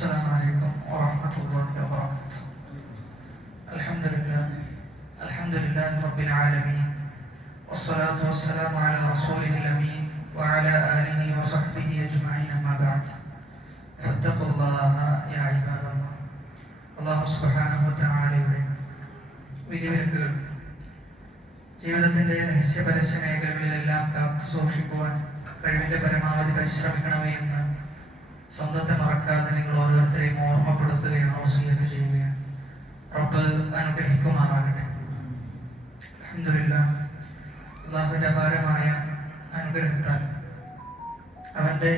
السلام عليكم ورحمة الله وبركاته. الحمد لله رب العالمين، والصلاة والسلام على رسوله الأمين وعلى آله وصحبه أجمعين. أما بعد، فاتقوا الله يا عباد الله. അല്ലാഹു സുബ്ഹാനഹു വ തആലയുടെ വിധിവിലക്കുകൾ ജീവിതത്തിന്റെ രഹസ്യ പരസ്യ മേഖലകളിലെല്ലാം കാത്തു സൂക്ഷിക്കുവാൻ കഴിവിന്റെ പരമാവധി പരിശ്രമിക്കണമേ എന്ന് സ്വന്തത്തെ മറക്കാതെ നിങ്ങൾ ഓരോരുത്തരെയും ഓർമ്മപ്പെടുത്തുകയാണ്, വസിയ്യത്ത് ചെയ്യുകയാണ്. റബ്ബ് അനുഗ്രഹിക്കുമാറാകട്ടെ. അൽഹംദുലില്ലാഹ്, അല്ലാഹുവിന്റെ അപാരമായ അനുഗ്രഹത്താൽ അവന്റെ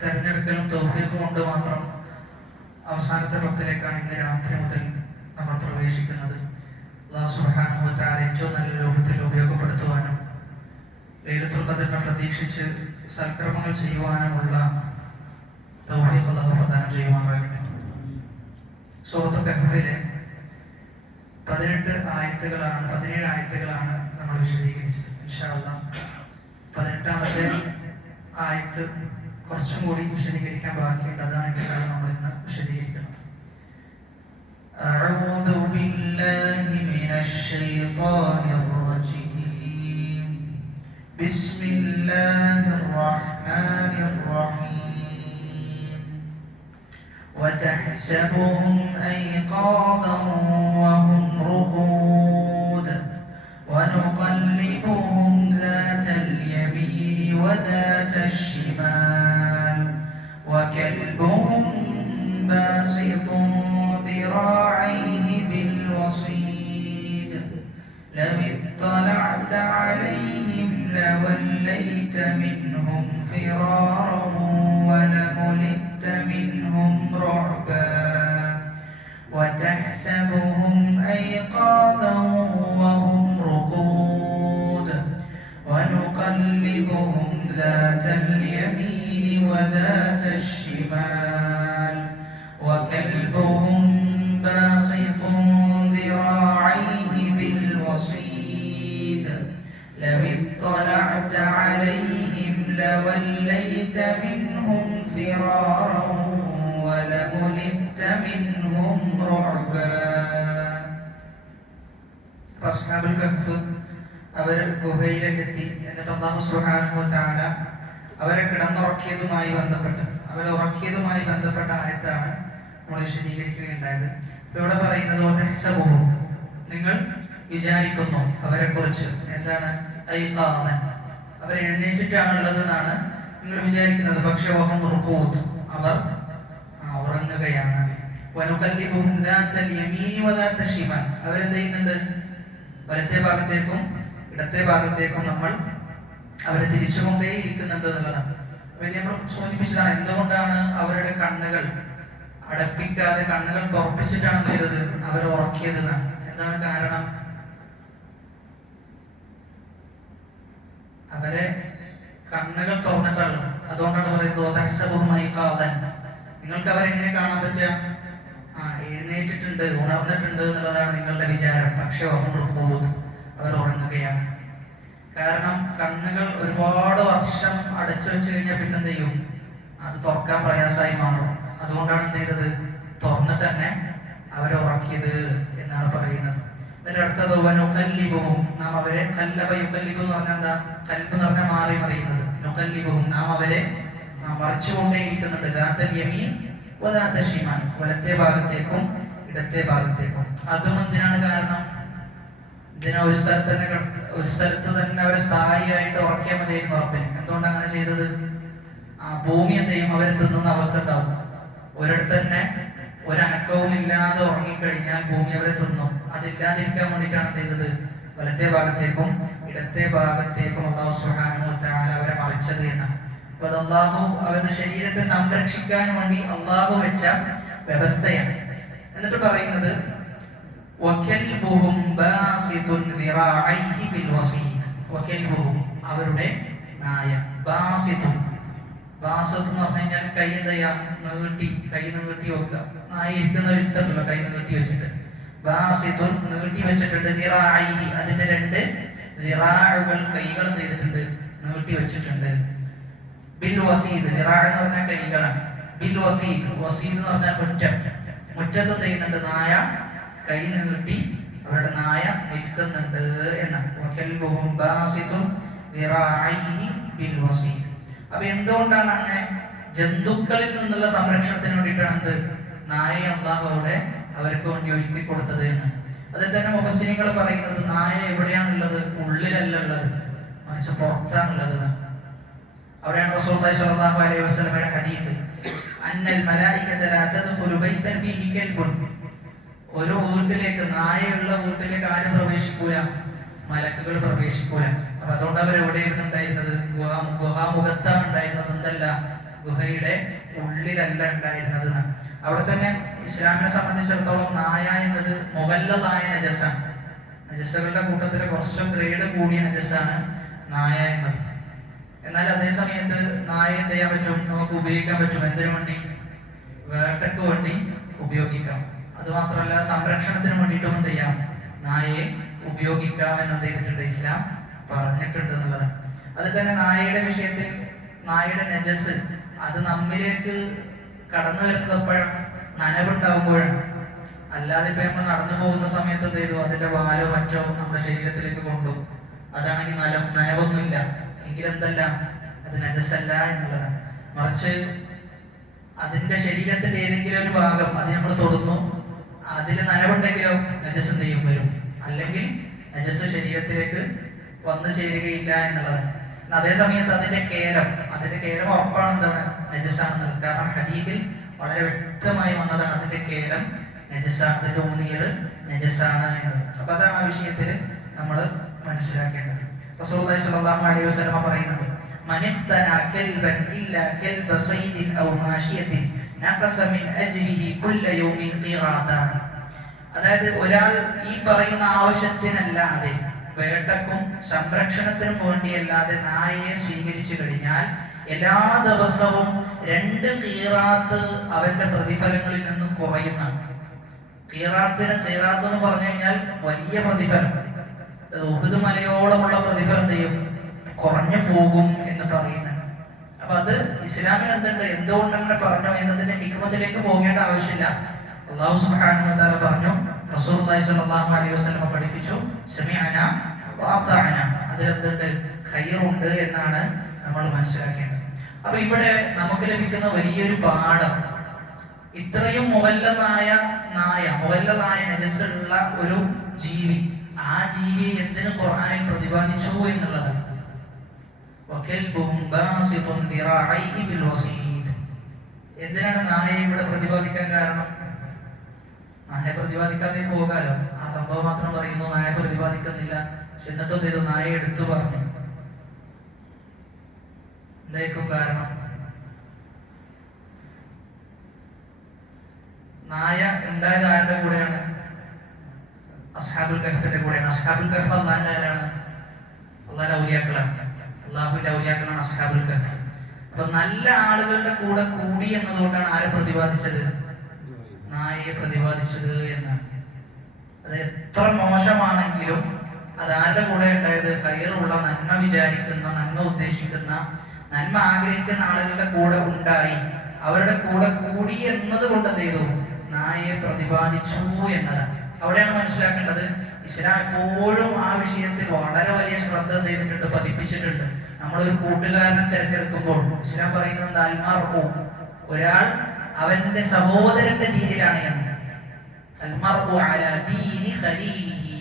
തെരഞ്ഞെടുക്കലും തൗഫീഖും കൊണ്ട് മാത്രം അവസാനത്തെ വക്തിലേക്കാണ് ഇന്ന് രാത്രി മുതൽ നമ്മൾ പ്രവേശിക്കുന്നത്. അല്ലാഹു സുബ്ഹാനഹു വ തആല ഏറ്റവും നല്ല രൂപത്തിൽ ഉപയോഗപ്പെടുത്തുവാനും ലൈലത്തുൽ ഖദ്റിനെ പ്രതീക്ഷിച്ച് സൽക്കർമ്മങ്ങൾ ചെയ്യുവാനുമുള്ള തൗഫീഖ് അല്ലാഹു പ്രദാനം ചെയ്യുമാറാകട്ടെ. സൂറത്തുൽ കഹ്ഫിലെ 17 ആയത്തുകളാണ് നമ്മൾ വിശദീകരിച്ചത്. ഇൻഷാ അല്ലാഹ് 18ാമത്തെ ആയത്ത് കുറച്ചും കൂടി വിശദീകരിക്കാൻ ബാക്കിയുണ്ട്. അതാണ് ഇൻഷാ അല്ലാഹ് നമ്മൾ ഇന്ന് വിശദീകരിക്കുന്നത്. أعوذ بالله من الشيطان الرجيم. بسم الله الرحمن الرحيم. وتحسبهم أيقاظا وهم رقود ونقلبهم ذات اليمين وذات الشمال وكلبهم باسط ذراعيه بالوصيد لو اطلعت عليهم لوليت منهم فرارا ولملئت منهم رعبا وتحسبهم أيقاظا وهم رقود ونقلبهم ذات اليمين وذات الشمال وكلبهم باسط ذراعيه بالوصيد لو اطلعت عليهم لوليت منهم فرارا ولملئت منهم رعبا. അസ്ഹാബുൽ കഹ്ഫ് അവർ ഗുഹയിലേക്ക് എത്തി. എന്നിട്ട് അല്ലാഹു സുബ്ഹാനഹു വ തആല അവരെ കിടന്നുറക്കിയതുമായി ബന്ധപ്പെട്ട ആയത്താണ് നമ്മൾ വിശദീകരിക്കുകയുണ്ടായത്. ഇവിടെ പറയുന്നത് വതഹ്സബുഹും, നിങ്ങൾ വിചാരിക്കുന്നു അവരെ കുറിച്ച് എന്താണ്, ഐഖാദൻ, അവർ എഴുന്നേറ്റിട്ടാണുള്ളത് എന്നാണ് നിങ്ങൾ വിചാരിക്കുന്നത്. പക്ഷെ വഹും റുഖൂദ്, അവർ ഉറങ്ങുകയാണ്. വനുഖല്ലിബുഹും ദാത്തൽ യമീനി വദാത്ത ശിമാൽ, അവരെന്ത് ചെയ്യുന്നുണ്ട്, വലത്തെ ഭാഗത്തേക്കും ഇടത്തെ ഭാഗത്തേക്കും നമ്മൾ അവരെ തിരിച്ചുകൊണ്ടേ ഇരിക്കുന്നുണ്ട് എന്നുള്ളതാണ്. നമ്മൾ സൂചിപ്പിച്ചതാണ് എന്തുകൊണ്ടാണ് അവരുടെ കണ്ണുകൾ അടപ്പിക്കാതെ കണ്ണുകൾ തുറപ്പിച്ചിട്ടാണ് എന്ത് ചെയ്തത്, അവരെ ഉറക്കിയത് എന്നാണ്. എന്താണ് കാരണം? അവരെ കണ്ണുകൾ തുറന്നിട്ടുള്ളത്. അതുകൊണ്ടാണ് പറയുന്നത് നിങ്ങൾക്ക് അവരെങ്ങനെ കാണാൻ പറ്റുക, എഴുന്നേറ്റിട്ടുണ്ട്, ഉണർന്നിട്ടുണ്ട് എന്നുള്ളതാണ് നിങ്ങളുടെ വിചാരം. പക്ഷെ അവർ ഉറങ്ങുകയാണ്. കാരണം കണ്ണുകൾ ഒരുപാട് വർഷം അടച്ചു വെച്ച് കഴിഞ്ഞാൽ പിന്നെ എന്ത് ചെയ്യും, അത് തുറക്കാൻ പ്രയാസമായി മാറും. അതുകൊണ്ടാണ് എന്ത് ചെയ്തത്, തുറന്നിട്ട് തന്നെ അവരെ ഉറക്കിയത് എന്നാണ് പറയുന്നത്. ഇതിന്റെ അടുത്തത് വനുഖല്ലിബുഹും, നാം അവരെ ഖല്ലബ യുഖല്ലിബു എന്ന് പറഞ്ഞാൽ എന്താ, ഖൽബ് എന്ന് പറഞ്ഞാൽ മാറി മറിയുന്നത്. നുഖല്ലിബുഹും, നാം അവരെ മറിച്ചുകൊണ്ടേയിരിക്കുന്നുണ്ട്. ദാത്തൽ യമീൻ വദാത്ത ശിമാൽ, വലത്തെ ഭാഗത്തേക്കും ഇടത്തെ ഭാഗത്തേക്കും. അതും എന്തിനാണ് കാരണം, ഇതിനെ ഒരു സ്ഥലത്ത് തന്നെ അവരെ സ്ഥായിയായിട്ട് ഉറക്കിയാൽ മതിയായിരുന്നു റബ്ബിന്. എന്തുകൊണ്ട് അങ്ങനെ ചെയ്തത്? ഭൂമി എന്ത് ചെയ്യും, അവരെ തിന്നുന്ന അവസ്ഥ ഉണ്ടാവും. ഒരിടത്ത് തന്നെ ഒരനക്കവും ഇല്ലാതെ ഉറങ്ങിക്കഴിഞ്ഞാൽ ഭൂമി അവരെ തിന്നും. അതില്ലാതിരിക്കാൻ വേണ്ടിയിട്ടാണ് എന്ത് ചെയ്തത്, വലത്തെ ഭാഗത്തേക്കും ഇടത്തെ ഭാഗത്തേക്കും അല്ലാഹു സുബ്ഹാനഹു വ തആല അവരെ മറിച്ചത് എന്നാണ്. അപ്പോൾ അത് അല്ലാഹു അവരുടെ ശരീരത്തെ സംരക്ഷിക്കാൻ വേണ്ടി അല്ലാഹു വെച്ച വ്യവസ്ഥയാണ്. എന്നിട്ട് പറയുന്നത് വകൽബുഹും ബാസിതുൻ ദിറാഇഹി ബിൽ വസീദ്, വകൽബുഹും, അവരുടെ നായ, ബാസിതുൻ, ബാസിത്ത് എന്ന് പറഞ്ഞു കഴിഞ്ഞാൽ കൈ എന്താ നീട്ടി, കൈ നീട്ടി വെക്കുക. നായ ഇരിക്കുന്ന ഒരുത്തല്ലോ കൈ നീട്ടി വെച്ചിട്ട്, ബാസിതുൻ, നീട്ടി വെച്ചിട്ടുണ്ട്. ദിറാഇഹി, അതിന്റെ 2 ദിറാഉകൾ, കൈകൾ ചെയ്തിട്ടുണ്ട്, നീട്ടി വെച്ചിട്ടുണ്ട്. ബിൽ വസീദ്, ദിറാഅ് എന്ന് പറഞ്ഞാൽ കൈകളാണ്. ബിൽ വസീദ്. വസീദ് എന്ന് പറഞ്ഞാൽ മുറ്റം. മുറ്റത്ത് എന്ത് ചെയ്യുന്നുണ്ട്? നായ കൈ നീട്ടി അവരുടെ നായ നിൽക്കുന്നുണ്ട് എന്നാണ്. വകൽബുഹും ബാസിതുൻ ദിറാഇഹി ബിൽ വസീദ്. അപ്പൊ എന്തുകൊണ്ടാണ് അങ്ങനെ ജന്തുക്കളിൽ നിന്നുള്ള സംരക്ഷണത്തിന് വേണ്ടിയിട്ടാണ് എന്ത് നായയെ അല്ലാഹു അവിടെ അവർക്ക് വേണ്ടി ഒരുക്കി കൊടുത്തത് എന്ന്. അതിൽ തന്നെ മുഫസ്സിറുകൾ പറയുന്നത് നായ എവിടെയാണുള്ളത്? ഉള്ളിലല്ല ഉള്ളത്, മറിച്ച് പുറത്താണുള്ളത്. അവിടെയാണ് റസൂലുള്ളാഹി സ്വല്ലല്ലാഹു അലൈഹി വസല്ലമയുടെ ഹദീസ്, അന്നൽ മലായികത ലാ തദ്ഖുലു ബൈതൻ ഫീഹി കൽബുൻ. ഒരു വീട്ടിലേക്ക്, നായയുള്ള വീട്ടിലേക്ക് ആര് പ്രവേശിക്കൂല? മലക്കുകൾ പ്രവേശിക്കൂല. അപ്പൊ അതുകൊണ്ട് അവർ എവിടെയായിരുന്നു ഉണ്ടായിരുന്നത്? ഗുഹാമുഖത്താണ് ഉണ്ടായിരുന്നത്, എന്തല്ല ഗുഹയുടെ ഉള്ളിലല്ല ഉണ്ടായിരുന്നത്. അവിടെ തന്നെ ഇസ്ലാമിനെ സംബന്ധിച്ചിടത്തോളം നായ എന്നത് മുഗല്ലദായ നജസാണ്. നജസ്സുകളുടെ കൂട്ടത്തിലെ കുറച്ചും ഗ്രേഡ് കൂടിയ നജസാണ് നായ എന്നത്. എന്നാൽ അതേ സമയത്ത് നായ എന്ത് ചെയ്യാൻ പറ്റും? നമുക്ക് ഉപയോഗിക്കാൻ പറ്റും. എന്തിനു വേണ്ടി? വേട്ടക്ക് വേണ്ടി ഉപയോഗിക്കാം. അത് മാത്രമല്ല സംരക്ഷണത്തിന് വേണ്ടിയിട്ടും എന്ത് ചെയ്യാം? നായയെ ഉപയോഗിക്കാം എന്ന് എന്ത് ചെയ്തിട്ടുണ്ട്? ഇസ്ലാം പറഞ്ഞിട്ടുണ്ട് എന്നുള്ളതാണ്. അത് തന്നെ നായയുടെ വിഷയത്തിൽ നായയുടെ നജസ് അത് നമ്മിലേക്ക് കടന്നു വരുന്നപ്പോഴും നനവുണ്ടാകുമ്പോഴാണ്. അല്ലാതെ ഇപ്പൊ നമ്മൾ നടന്നു പോകുന്ന സമയത്ത് എന്ത് ചെയ്തു? അതിന്റെ വാലോ മറ്റോ നമ്മുടെ ശരീരത്തിലേക്ക് കൊണ്ടു. അതാണെങ്കിൽ നനവൊന്നുമില്ല എങ്കിലെന്തല്ല, അത് നജസല്ല എന്നുള്ളതാണ്. മറിച്ച് അതിന്റെ ശരീരത്തിന്റെ ഏതെങ്കിലും ഒരു ഭാഗം അത് നമ്മൾ തൊടുന്നു, അതിൽ നനവുണ്ടെങ്കിലോ നജസ് എന്ത് ചെയ്യും? വരും. അല്ലെങ്കിൽ നജസ് ശരീരത്തിലേക്ക് വന്നു ചേരുകയില്ല എന്നുള്ളതാണ്. അതേ സമയത്ത് അതിന്റെ കേരം ഉറപ്പാണ് എന്താണ്? നജസാണെന്നുള്ളത്. കാരണം ഹദീസിൽ വളരെ വ്യക്തമായി വന്നതാണ് അതിന്റെ കേരം നജസാണ്, അതിന്റെ ഉണ്ണീർ നജസാണ് എന്നത്. അപ്പൊ അതാണ് ആ വിഷയത്തിൽ നമ്മൾ മനസ്സിലാക്കേണ്ടത്. റസൂലുള്ളാഹി സ്വല്ലല്ലാഹു അലൈഹി വസല്ലം പറയുന്നുണ്ട്, മനിത്തന കൽബൻ ഇല്ലാ കൽബ സൈദിൻ ഔ മാശിയത്തിൻ നഖസ മിൻ അജ്രിഹി കുല്ല യൗമിൻ ഖിറാത. അതായത് ഒരാൾ ഈ പറയുന്ന ആവശ്യത്തിനല്ലാതെ, വേട്ടക്കും സംരക്ഷണത്തിനും വേണ്ടിയല്ലാതെ നായയെ സ്വീകരിച്ചു കഴിഞ്ഞാൽ എല്ലാ ദിവസവും 2 ഖീറാത്ത് അവന്റെ പ്രതിഫലങ്ങളിൽ നിന്നും കുറയുന്നതാണ്. ഖീറാത്ത് എന്ന് പറഞ്ഞു കഴിഞ്ഞാൽ വലിയ പ്രതിഫലം, ഉഹുദ് മലയോളമുള്ള പ്രതിഫലം ചെയ്യും കുറഞ്ഞു പോകും എന്ന് പറയുന്നുണ്ട്. അപ്പൊ അത് ഇസ്ലാമിൽ എന്തുണ്ട്? എന്തുകൊണ്ട് അങ്ങനെ പറഞ്ഞു എന്നതിന്റെ ഹിക്മത്തിലേക്ക് പോകേണ്ട ആവശ്യമില്ല. അല്ലാഹു സുബ്ഹാനഹു വ തആല പറഞ്ഞു, റസൂലുള്ളാഹി സ്വല്ലല്ലാഹു അലൈഹി വസല്ലം പഠിപ്പിച്ചു, സമിഅന വഅതഅന. അതിലെന്തുണ്ട്? ഖൈറുണ്ട് എന്നാണ് നമ്മൾ മനസ്സിലാക്കേണ്ടത്. അപ്പൊ ഇവിടെ നമുക്ക് ലഭിക്കുന്ന വലിയൊരു പാഠം, ഇത്രയും മുവല്ലദായ നജസ്സുള്ള ഒരു ജീവി, ആ ജീവിയെ എന്തിനു ഖുർആനിൽ പ്രതിപാദിച്ചു എന്നുള്ളതാണ്. എന്തിനാണ് നായയെ ഇവിടെ പ്രതിപാദിക്കാൻ കാരണം? നായ പ്രതിപാദിക്കാതെ പോകാലോ, ആ സംഭവം മാത്രം പറയുന്നു, നായ പ്രതിപാദിക്കുന്നില്ല. പക്ഷെ എന്നിട്ടും ചെയ്തു നായ എടുത്തു പറഞ്ഞു. എന്തായിരിക്കും കാരണം? നായ ഉണ്ടായത് ആരുടെ കൂടെയാണ്? അസ്ഹാബുൽ കഹ്ഫിന്റെ കൂടെയാണ്. അസ്ഹാബുൽ കഹ്ഫ് അള്ളാന്റെ ആരാണ്? അള്ളാന്റെ ഔലിയാക്കളാണ്. അള്ളാഹുവിന്റെ ഔലിയാക്കളാണ് അസ്ഹാബുൽ കഹ്ഫ്. അപ്പൊ നല്ല ആളുകളുടെ കൂടെ കൂടി എന്നതുകൊണ്ടാണ് ആരെ പ്രതിപാദിച്ചത്? നായയെ പ്രതിപാദിച്ചത് എന്നാണ്. അത് എത്ര മോശമാണെങ്കിലും അത് ആരുടെ കൂടെ ഉണ്ടായത്? ഖൈറുള്ള, നന്മ വിചാരിക്കുന്ന, നന്മ ഉദ്ദേശിക്കുന്ന, നന്മ ആഗ്രഹിക്കുന്ന ആളുകളുടെ കൂടെ ഉണ്ടായി. അവരുടെ കൂടെ കൂടി എന്നത് കൊണ്ട് എന്ത് ചെയ്തു? നായയെ പ്രതിപാദിച്ചു എന്നതാണ്. അവിടെയാണ് മനസ്സിലാക്കേണ്ടത്. ഇസ്ലാം എപ്പോഴും ആ വിഷയത്തിൽ വളരെ വലിയ ശ്രദ്ധ ചെയ്തിട്ടുണ്ട്, പതിപ്പിച്ചിട്ടുണ്ട്. നമ്മളൊരു കൂട്ടുകാരനെ തിരഞ്ഞെടുക്കുമ്പോൾ ഇസ്ലാം പറയുന്നത് അൽമർഉ, ഒരാൾ അവന്റെ സഹോദരന്റെ ദീനിലാണ് എന്ന്. അൽമർഉ അലാ ദീനി ഖലീലിഹി,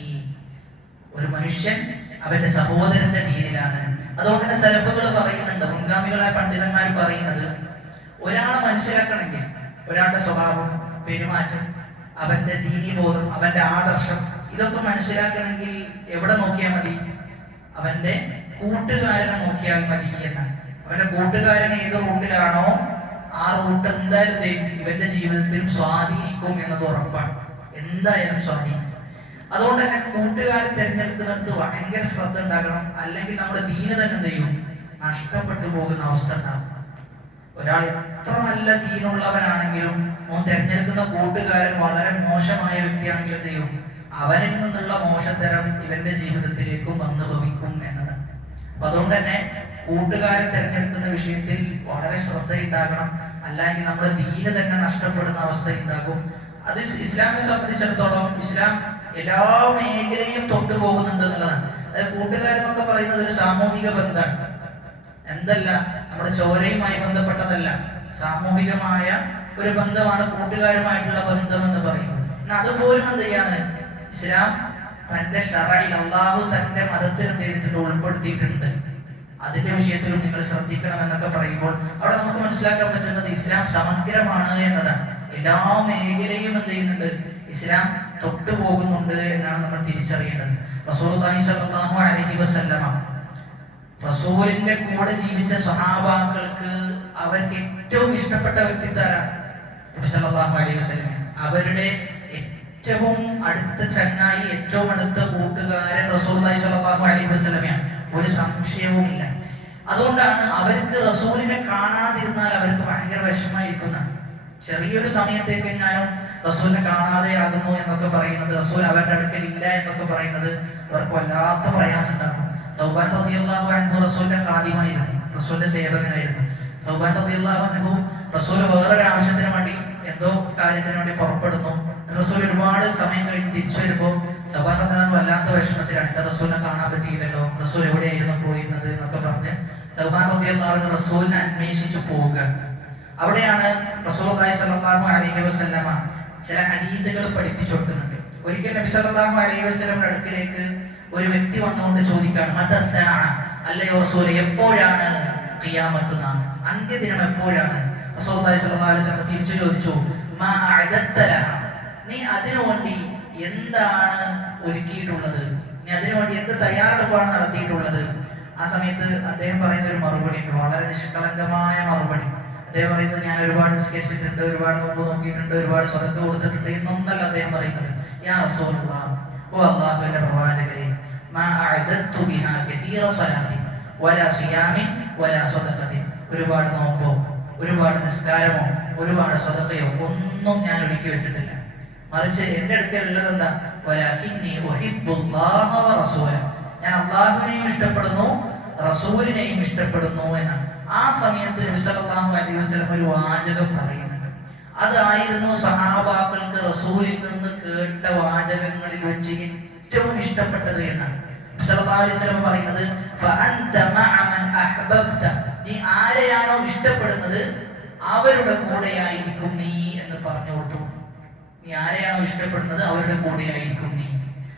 ഒരു മനുഷ്യൻ അവന്റെ സഹോദരന്റെ ദീനിലാണ്. അതുകൊണ്ട് തന്നെ സലഫുകൾ പറയുന്നുണ്ട്, മുൻഗാമികളായ പണ്ഡിതന്മാർ പറയുന്നത്, ഒരാളെ മനസ്സിലാക്കണമെങ്കിൽ ഒരാളുടെ സ്വഭാവം, പെരുമാറ്റം, അവന്റെ ദീനീബോധം, അവന്റെ ആദർശം, ഇതൊക്കെ മനസ്സിലാക്കണമെങ്കിൽ എവിടെ നോക്കിയാൽ മതി? അവന്റെ കൂട്ടുകാരനെ നോക്കിയാൽ മതി എന്നാണ്. അവന്റെ കൂട്ടുകാരൻ ഏത് റൂട്ടിലാണോ ആ റൂട്ട് എന്തായാലും ഇവന്റെ ജീവിതത്തിൽ സ്വാധീനിക്കും എന്നത് ഉറപ്പാണ്. എന്തായാലും സ്വാധീനിക്കും. അതുകൊണ്ട് തന്നെ കൂട്ടുകാരെ തിരഞ്ഞെടുക്കുന്നിടത്ത് ഭയങ്കര ശ്രദ്ധ ഉണ്ടാകണം. അല്ലെങ്കിൽ നമ്മുടെ ദീന് തന്നെ എന്ത് ചെയ്യും? നഷ്ടപ്പെട്ടു പോകുന്ന അവസ്ഥ ഉണ്ടാകും. ഒരാൾ എത്ര നല്ല ദീനുള്ളവനാണെങ്കിലും അവൻ തിരഞ്ഞെടുക്കുന്ന കൂട്ടുകാരൻ വളരെ മോശമായ വ്യക്തിയാണെങ്കിലും എന്ത് ചെയ്യും? അവനിൽ നിന്നുള്ള മോശത്തരം ഇവന്റെ ജീവിതത്തിലേക്കും വന്നു ഭവിക്കും എന്നതാണ്. അപ്പൊ അതുകൊണ്ട് തന്നെ കൂട്ടുകാരെ തിരഞ്ഞെടുക്കുന്ന വിഷയത്തിൽ വളരെ ശ്രദ്ധയുണ്ടാകണം. അല്ലെങ്കിൽ നമ്മുടെ ദീന് തന്നെ നഷ്ടപ്പെടുന്ന അവസ്ഥ ഉണ്ടാകും. അത് ഇസ്ലാമിനെ സംബന്ധിച്ചിടത്തോളം ഇസ്ലാം എല്ലാ മേഖലയും തൊട്ടു പോകുന്നുണ്ട് എന്നുള്ളതാണ്. അതായത് കൂട്ടുകാരെന്നൊക്കെ പറയുന്നത് ഒരു സാമൂഹിക ബന്ധമാണ്, എന്തല്ല നമ്മുടെ ചോരയുമായി ബന്ധപ്പെട്ടതല്ല, സാമൂഹികമായ ഒരു ബന്ധമാണ് കൂട്ടുകാരുമായിട്ടുള്ള ബന്ധം എന്ന് പറയുന്നത്. എന്നാൽ അതുപോലും എന്ത് ചെയ്യാണ് ഇസ്ലാം തന്റെ ശറഇൽ അള്ളാഹു തന്റെ മതത്തിൽ എന്ത് ചെയ്തിട്ടുണ്ട്, ഉൾപ്പെടുത്തിയിട്ടുണ്ട്. അതിന്റെ വിഷയത്തിലും നിങ്ങൾ ശ്രദ്ധിക്കണം എന്നൊക്കെ പറയുമ്പോൾ അവിടെ നമുക്ക് മനസ്സിലാക്കാൻ പറ്റുന്നത് ഇസ്ലാം സമഗ്രമാണ് എന്നതാണ്. എല്ലാ മേഖലയും എന്ത് ചെയ്യുന്നുണ്ട്, ഇസ്ലാം തൊട്ടുപോകുന്നുണ്ട് എന്നാണ് നമ്മൾ തിരിച്ചറിയേണ്ടത്. റസൂലുള്ളാഹി സ്വല്ലല്ലാഹു അലൈഹി വസല്ലമ റസൂലിന്റെ കൂടെ ജീവിച്ച സ്വഹാബാക്കൾക്ക് അവർക്ക് ഏറ്റവും ഇഷ്ടപ്പെട്ട വ്യക്തിത്വം സല്ലല്ലാഹു അലൈഹി വസല്ലം. അവരുടെ ഏറ്റവും അടുത്ത ചങ്ങായി, ഏറ്റവും അടുത്ത കൂട്ടുകാരൻ റസൂലുള്ളാഹി സ്വല്ലല്ലാഹു അലൈഹി വസല്ലമയാണ്, ഒരു സംശയവുമില്ല. അതുകൊണ്ടാണ് അവർക്ക് റസൂലിനെ കാണാതിരുന്നാൽ അവർക്ക് ഭയങ്കര വിഷമായിരിക്കുന്ന, ചെറിയൊരു സമയത്തേക്ക് എങ്ങാനും റസൂലിനെ കാണാതെയാകുന്നു എന്നൊക്കെ പറയുന്നത്, റസൂൽ അവരുടെ അടുക്കൽ ഇല്ല എന്നൊക്കെ പറയുന്നത് അവർക്ക് വല്ലാത്ത പ്രയാസം ഉണ്ടാക്കും. സൗബാൻ റളിയല്ലാഹു അൻഹു റസൂലിന്റെ ഖാദിമായിരുന്നു, റസൂലിന്റെ സേവകനായിരുന്നു. സൗബാൻ റളിയല്ലാഹു അൻഹു റസൂൽ വേറൊരു ആവശ്യത്തിന് വേണ്ടി, എന്തോ കാര്യത്തിന് വേണ്ടി പുറപ്പെടുന്നു. റസൂൽ ഒരുപാട് സമയം കഴിഞ്ഞ് തിരിച്ചു വരുമ്പോൾ സൗബാൻ റളിയല്ലാഹു വല്ലാത്ത വിഷമത്തിലാണ്. എന്താ റസൂലിനെ കാണാൻ പറ്റിയില്ലല്ലോ, റസൂൽ എവിടെയായിരുന്നു പോയിരുന്നത് എന്നൊക്കെ പറഞ്ഞ് സൗബാൻ റളിയല്ലാഹു അൻഹു റസൂലിനെ അന്വേഷിച്ചു പോവുക. അവിടെയാണ് റസൂലുള്ളാഹി സ്വല്ലല്ലാഹു അലൈഹി വസല്ലമ ചില ഹദീസുകൾ പഠിപ്പിച്ചു കൊടുക്കുന്നുണ്ട്. ഒരിക്കൽ നബി സല്ലല്ലാഹു അലൈഹി വസല്ലമയുടെ അടുക്കലേക്ക് ഒരു വ്യക്തി വന്നുകൊണ്ട് ചോദിക്കാണ്, മതസ്സാഅ, അല്ലയോ റസൂലേ എപ്പോഴാണ് ഖിയാമത്ത് നാൾ, അന്ത്യദിനം എപ്പോഴാണ്? റസൂലുള്ളാഹി സ്വല്ലല്ലാഹു അലൈഹി വസല്ലം തിരിച്ചു ചോദിച്ചു, മാ അഅദത്ത ലഹ, നീ അതിനു വേണ്ടി എന്താണ് ഒരുക്കിയിട്ടുള്ളത്, നീ അതിനു വേണ്ടി എന്ത് തയ്യാറെടുപ്പാണ് നടത്തിയിട്ടുള്ളത്? ആ സമയത്ത് അദ്ദേഹം പറയുന്ന ഒരു മറുപടി ഉണ്ട്, വളരെ നിഷ്കളങ്കമായ മറുപടി. അദ്ദേഹം പറയുന്നത്, ഞാൻ ഒരുപാട് നിസ്കരിച്ചിട്ടുണ്ട്, ഒരുപാട് നോമ്പ് നോക്കിയിട്ടുണ്ട്, ഒരുപാട് സ്വതക്ക കൊടുത്തിട്ടുണ്ട് എന്നൊന്നല്ല അദ്ദേഹം പറയുന്നത്. യാ റസൂലല്ലാഹ്, ഓ അല്ലാഹുവിന്റെ പ്രവാചകരെ, മാ അഅദത്തു ബിഹാ കസീറ സ്വലാത്തി വലാ സിയാമി വലാ സ്വദഖത്തി, ഒരുപാട് നോമ്പോ ഒരുപാട് നിസ്കാരമോ ഒരുപാട് സ്വതക്കയോ ഒന്നും ഞാൻ ഒരുക്കി വെച്ചിട്ടില്ല. മറിച്ച് എന്റെ അടുക്കൽ ഉള്ളത് എന്താ, വലാകിന്നി ഉഹിബ്ബുല്ലാഹ വ റസൂല, ഞാൻ അല്ലാഹുവിനെയും ഇഷ്ടപ്പെടുന്നു റസൂലിനെയും ഇഷ്ടപ്പെടുന്നു എന്നാണ്. ആ സമയത്ത് നബി സല്ലല്ലാഹു അലൈഹി വസല്ലം ഒരു വാചകം പറയുന്നുണ്ട്. അതായിരുന്നു സഹാബാക്കൾക്ക് റസൂലിൽ നിന്ന് കേട്ട വാചകങ്ങളിൽ വെച്ച് ഏറ്റവും ഇഷ്ടപ്പെട്ടത് എന്നാണ്. നബി സല്ലല്ലാഹു അലൈഹി വസല്ലം പറയുന്നത്, ഫഅൻത മഅ മൻ അഹ്ബബ്ത, നീ ആരെയാണോ ഇഷ്ടപ്പെടുന്നത് അവരുടെ കൂടെയായിരിക്കും നീ എന്ന് പറഞ്ഞു കൊടുത്തു. നീ ആരെയാണോ ഇഷ്ടപ്പെടുന്നത് അവരുടെ കൂടെയായിരിക്കും നീ.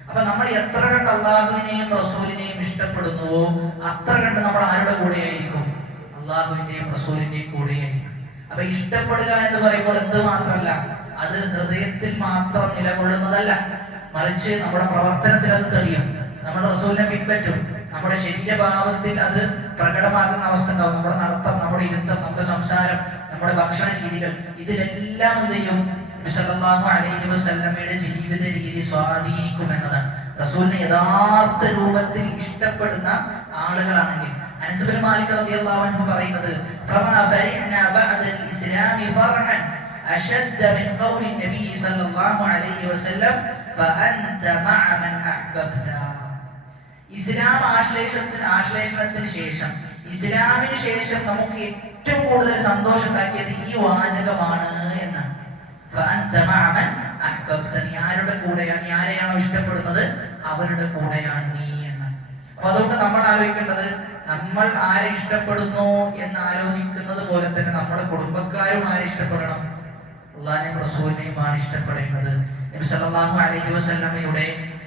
അപ്പൊ നമ്മൾ എത്ര കണ്ട് അള്ളാഹുവിനെയും റസൂലിനെയും ഇഷ്ടപ്പെടുന്നുവോ അത്ര കണ്ട് നമ്മൾ ആരുടെ കൂടെയായിരിക്കും? അള്ളാഹുവിന്റെയും റസൂലിന്റെയും കൂടെയായിരിക്കും. അപ്പൊ ഇഷ്ടപ്പെടുക എന്ന് പറയുമ്പോൾ എന്ത് മാത്രമല്ല, അത് ഹൃദയത്തിൽ മാത്രം നിലകൊള്ളുന്നതല്ല, മറിച്ച് നമ്മുടെ പ്രവർത്തനത്തിൽ അത് തെളിയും. നമ്മൾ റസൂലിനെ പിൻപറ്റും, നമ്മുടെ ശരീരഭാവത്തിൽ അത് പ്രകടമാകുന്ന അവസ്ഥ ഉണ്ടാവും. നമ്മുടെ നടത്തം, നമ്മുടെ ഇരുത്തം, നമ്മുടെ സംസാരം, നമ്മുടെ ഭക്ഷണ രീതികൾ, ഇതിലെല്ലാം എന്ത് ചെയ്യും? സല്ലല്ലാഹു അലൈഹി വസല്ലമയുടെ ജീവിത രീതി സ്വാധീനിക്കും എന്നതാണ്. റസൂലിനെ യഥാർത്ഥ രൂപത്തിൽ ഇഷ്ടപ്പെടുന്ന ആളുകളാണെങ്കിൽ, അനസ് ബിൻ മാലിക് റളിയല്ലാഹു അൻഹു പറയുന്നത്, ഫമാ ഫരിഹ്നാ ബഅദൽ ഇസ്ലാമി ഫർഹൻ അശദ്ദ മിൻ ഖൗലി നബി സല്ലല്ലാഹു അലൈഹി വസല്ലം ഫഅൻത മഅ മൻ അഹ്ബബ്ത. ഇസ്ലാം ആശ്ലേഷണത്തിന് ശേഷം, ഇസ്ലാമിന് ശേഷം നമുക്ക് ഏറ്റവും കൂടുതൽ സന്തോഷം ഉണ്ടാക്കിയത് ഈ വാചകമാണ് എന്നാണ്. നീ ആരുടെ കൂടെയാണ്, നീ ആരെയാണോ ഇഷ്ടപ്പെടുന്നത് അവരുടെ കൂടെയാണ് നീ എന്ന്. അപ്പൊ അതുകൊണ്ട് നമ്മൾ ആലോചിക്കേണ്ടത്, നമ്മൾ ആരെ ഇഷ്ടപ്പെടുന്നു എന്ന് ആലോചിക്കുന്നത് പോലെ തന്നെ നമ്മുടെ കുടുംബക്കാരും ആരെ ഇഷ്ടപ്പെടണം? അല്ലാഹുവിനെയും റസൂലിനെയുമാണ് ഇഷ്ടപ്പെടേണ്ടത്. നബി സല്ലല്ലാഹു അലൈഹി വസല്ലമയുടെ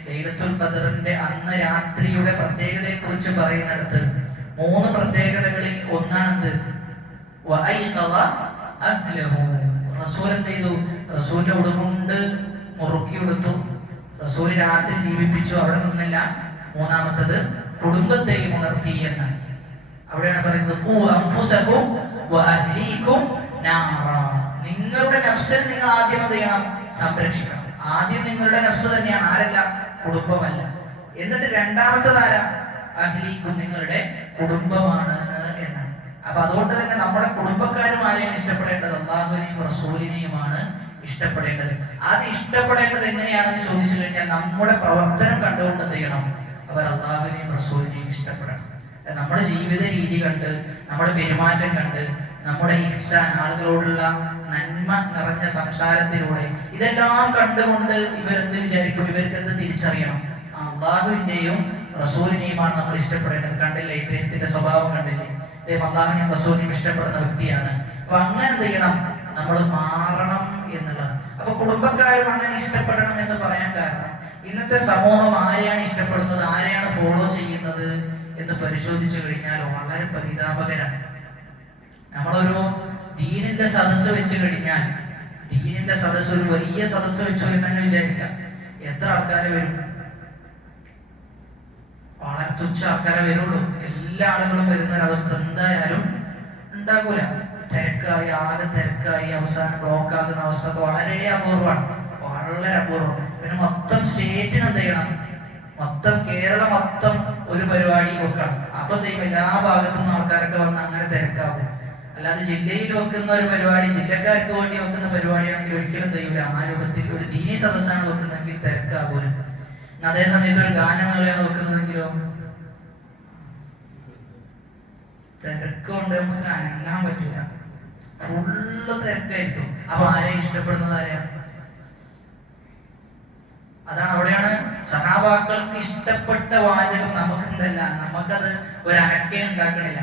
ലൈലത്തുൽ ഖദറിന്റെ അന്ന് രാത്രിയുടെ പ്രത്യേകതയെ കുറിച്ച് പറയുന്നിടത്ത് 3 പ്രത്യേകതകളിൽ ഒന്നാണെന്ത്? വഅയ്ഖള അഹ്ലഹു. റസൂൽ എന്ത് ചെയ്തു? റസൂലിന്റെ ഉടുകൊണ്ട് മുറുക്കിയെടുത്തു. റസൂൽ രാത്രി ജീവിപ്പിച്ചു. അവിടെ നിന്നില്ല. മൂന്നാമത്തത് കുടുംബത്തെയും ഉണർത്തി എന്നാണ്. അവിടെയാണ് പറയുന്നത്, ഖൂ അൻഫുസകും വഅഹ്ലീകും നാറാ. നിങ്ങളുടെ നഫ്സിനെ നിങ്ങൾ ആദ്യം എന്ത് ചെയ്യണം? സംരക്ഷിക്കണം. ആദ്യം നിങ്ങളുടെ നഫ്സ് തന്നെയാണ്, ആരല്ല? കുടുംബമല്ല. എന്നിട്ട് രണ്ടാമത്തത് ആരാ? അഹ്ലീകും, നിങ്ങളുടെ കുടുംബമാണ് എന്നാണ്. അപ്പൊ അതുകൊണ്ട് തന്നെ നമ്മുടെ കുടുംബക്കാരും ആരെയാണ് ഇഷ്ടപ്പെടേണ്ടത്? അല്ലാഹുവിനെയും റസൂലിനെയുമാണ് ഇഷ്ടപ്പെടേണ്ടത്. അത് ഇഷ്ടപ്പെടേണ്ടത് എങ്ങനെയാണെന്ന് ചോദിച്ചു കഴിഞ്ഞാൽ, നമ്മുടെ പ്രവർത്തനം കണ്ടുകൊണ്ട് എന്ത് ചെയ്യണം? അവർ അല്ലാഹുവിനെയും റസൂലിനെയും ഇഷ്ടപ്പെടണം. നമ്മുടെ ജീവിത രീതി കണ്ട്, നമ്മുടെ പെരുമാറ്റം കണ്ട്, നമ്മുടെ ഇഹ്സാൻ, ആളുകളോടുള്ള നന്മ നിറഞ്ഞ സംസാരത്തിലൂടെ ഇതെല്ലാം കണ്ടുകൊണ്ട് ഇവരെന്ത് വിചാരിക്കും? ഇവർക്ക് എന്ത് തിരിച്ചറിയണം? അള്ളാഹുവിന്റെയും റസൂലിനെയുമാണ് നമ്മൾ ഇഷ്ടപ്പെടേണ്ടത്. കണ്ടില്ലേ ഇദ്ദേഹത്തിന്റെ സ്വഭാവം കണ്ടില്ലേ? ഇദ്ദേഹം അള്ളാഹുവിനെയും റസൂലിനെയും ഇഷ്ടപ്പെടുന്ന വ്യക്തിയാണ്. അപ്പൊ അങ്ങനെ എന്ത് ചെയ്യണം? നമ്മൾ മാറണം എന്നുള്ളത്. അപ്പൊ കുടുംബക്കാരും അങ്ങനെ ഇഷ്ടപ്പെടണം എന്ന് പറയാൻ കാരണം ഇന്നത്തെ സമൂഹം ആരെയാണ് ഇഷ്ടപ്പെടുന്നത്, ആരെയാണ് ഫോളോ ചെയ്യുന്നത് എന്ന് പരിശോധിച്ചു കഴിഞ്ഞാൽ വളരെ പരിതാപകരമാണ്. നമ്മളൊരു ദീനിന്റെ സദസ്സ് വെച്ച് കഴിഞ്ഞാൽ, ദീനിന്റെ സദസ്സ് ഒരു വലിയ സദസ്സ് വെച്ചോ എന്ന് തന്നെ വിചാരിക്കാം, എത്ര ആൾക്കാരെ വരും? വളരെ തുച്ഛ ആൾക്കാരെ വരുള്ളൂ. എല്ലാ ആളുകളും വരുന്ന ഒരവസ്ഥ എന്തായാലും ഉണ്ടാകൂല. തിരക്കായി, ആകെ തിരക്കായി, അവസാനം ബ്ലോക്ക് ആകുന്ന അവസ്ഥ വളരെ അപൂർവമാണ്, വളരെ അപൂർവം. പിന്നെ മൊത്തം സ്റ്റേജിന് എന്ത് ചെയ്യണം? മൊത്തം കേരളം മൊത്തം ഒരു പരിപാടി വെക്കണം. അപ്പൊ എല്ലാ ഭാഗത്തുനിന്നും ആൾക്കാരൊക്കെ വന്ന് അങ്ങനെ തിരക്കാവും. അല്ലാതെ ജില്ലയിൽ വെക്കുന്ന ഒരു പരിപാടി, ജില്ലക്കാർക്ക് വേണ്ടി വെക്കുന്ന പരിപാടിയാണെങ്കിൽ ഒരിക്കലും ചെയ്യൂല. ആ രൂപത്തിൽ ഒരു ദീനി സദസ്സാണ് വെക്കുന്നതെങ്കിൽ തിരക്കാകൂല. അതേ സമയത്ത് ഒരു ഗാനമേളയാണ് വെക്കുന്നതെങ്കിലോ തിരക്കുകൊണ്ട് നമുക്ക് അനങ്ങാൻ പറ്റില്ല, ഫുള്ള് തിരക്കായിരിക്കും. അപ്പൊ ആരെയും ഇഷ്ടപ്പെടുന്നത് ആരെയാണ്? അതാണ്, അവിടെയാണ് സഹാബാക്കൾക്ക് ഇഷ്ടപ്പെട്ട വാചകം നമുക്ക് എന്തല്ല, നമുക്കത് ഒരു അനക്കേ ഉണ്ടാക്കണില്ല.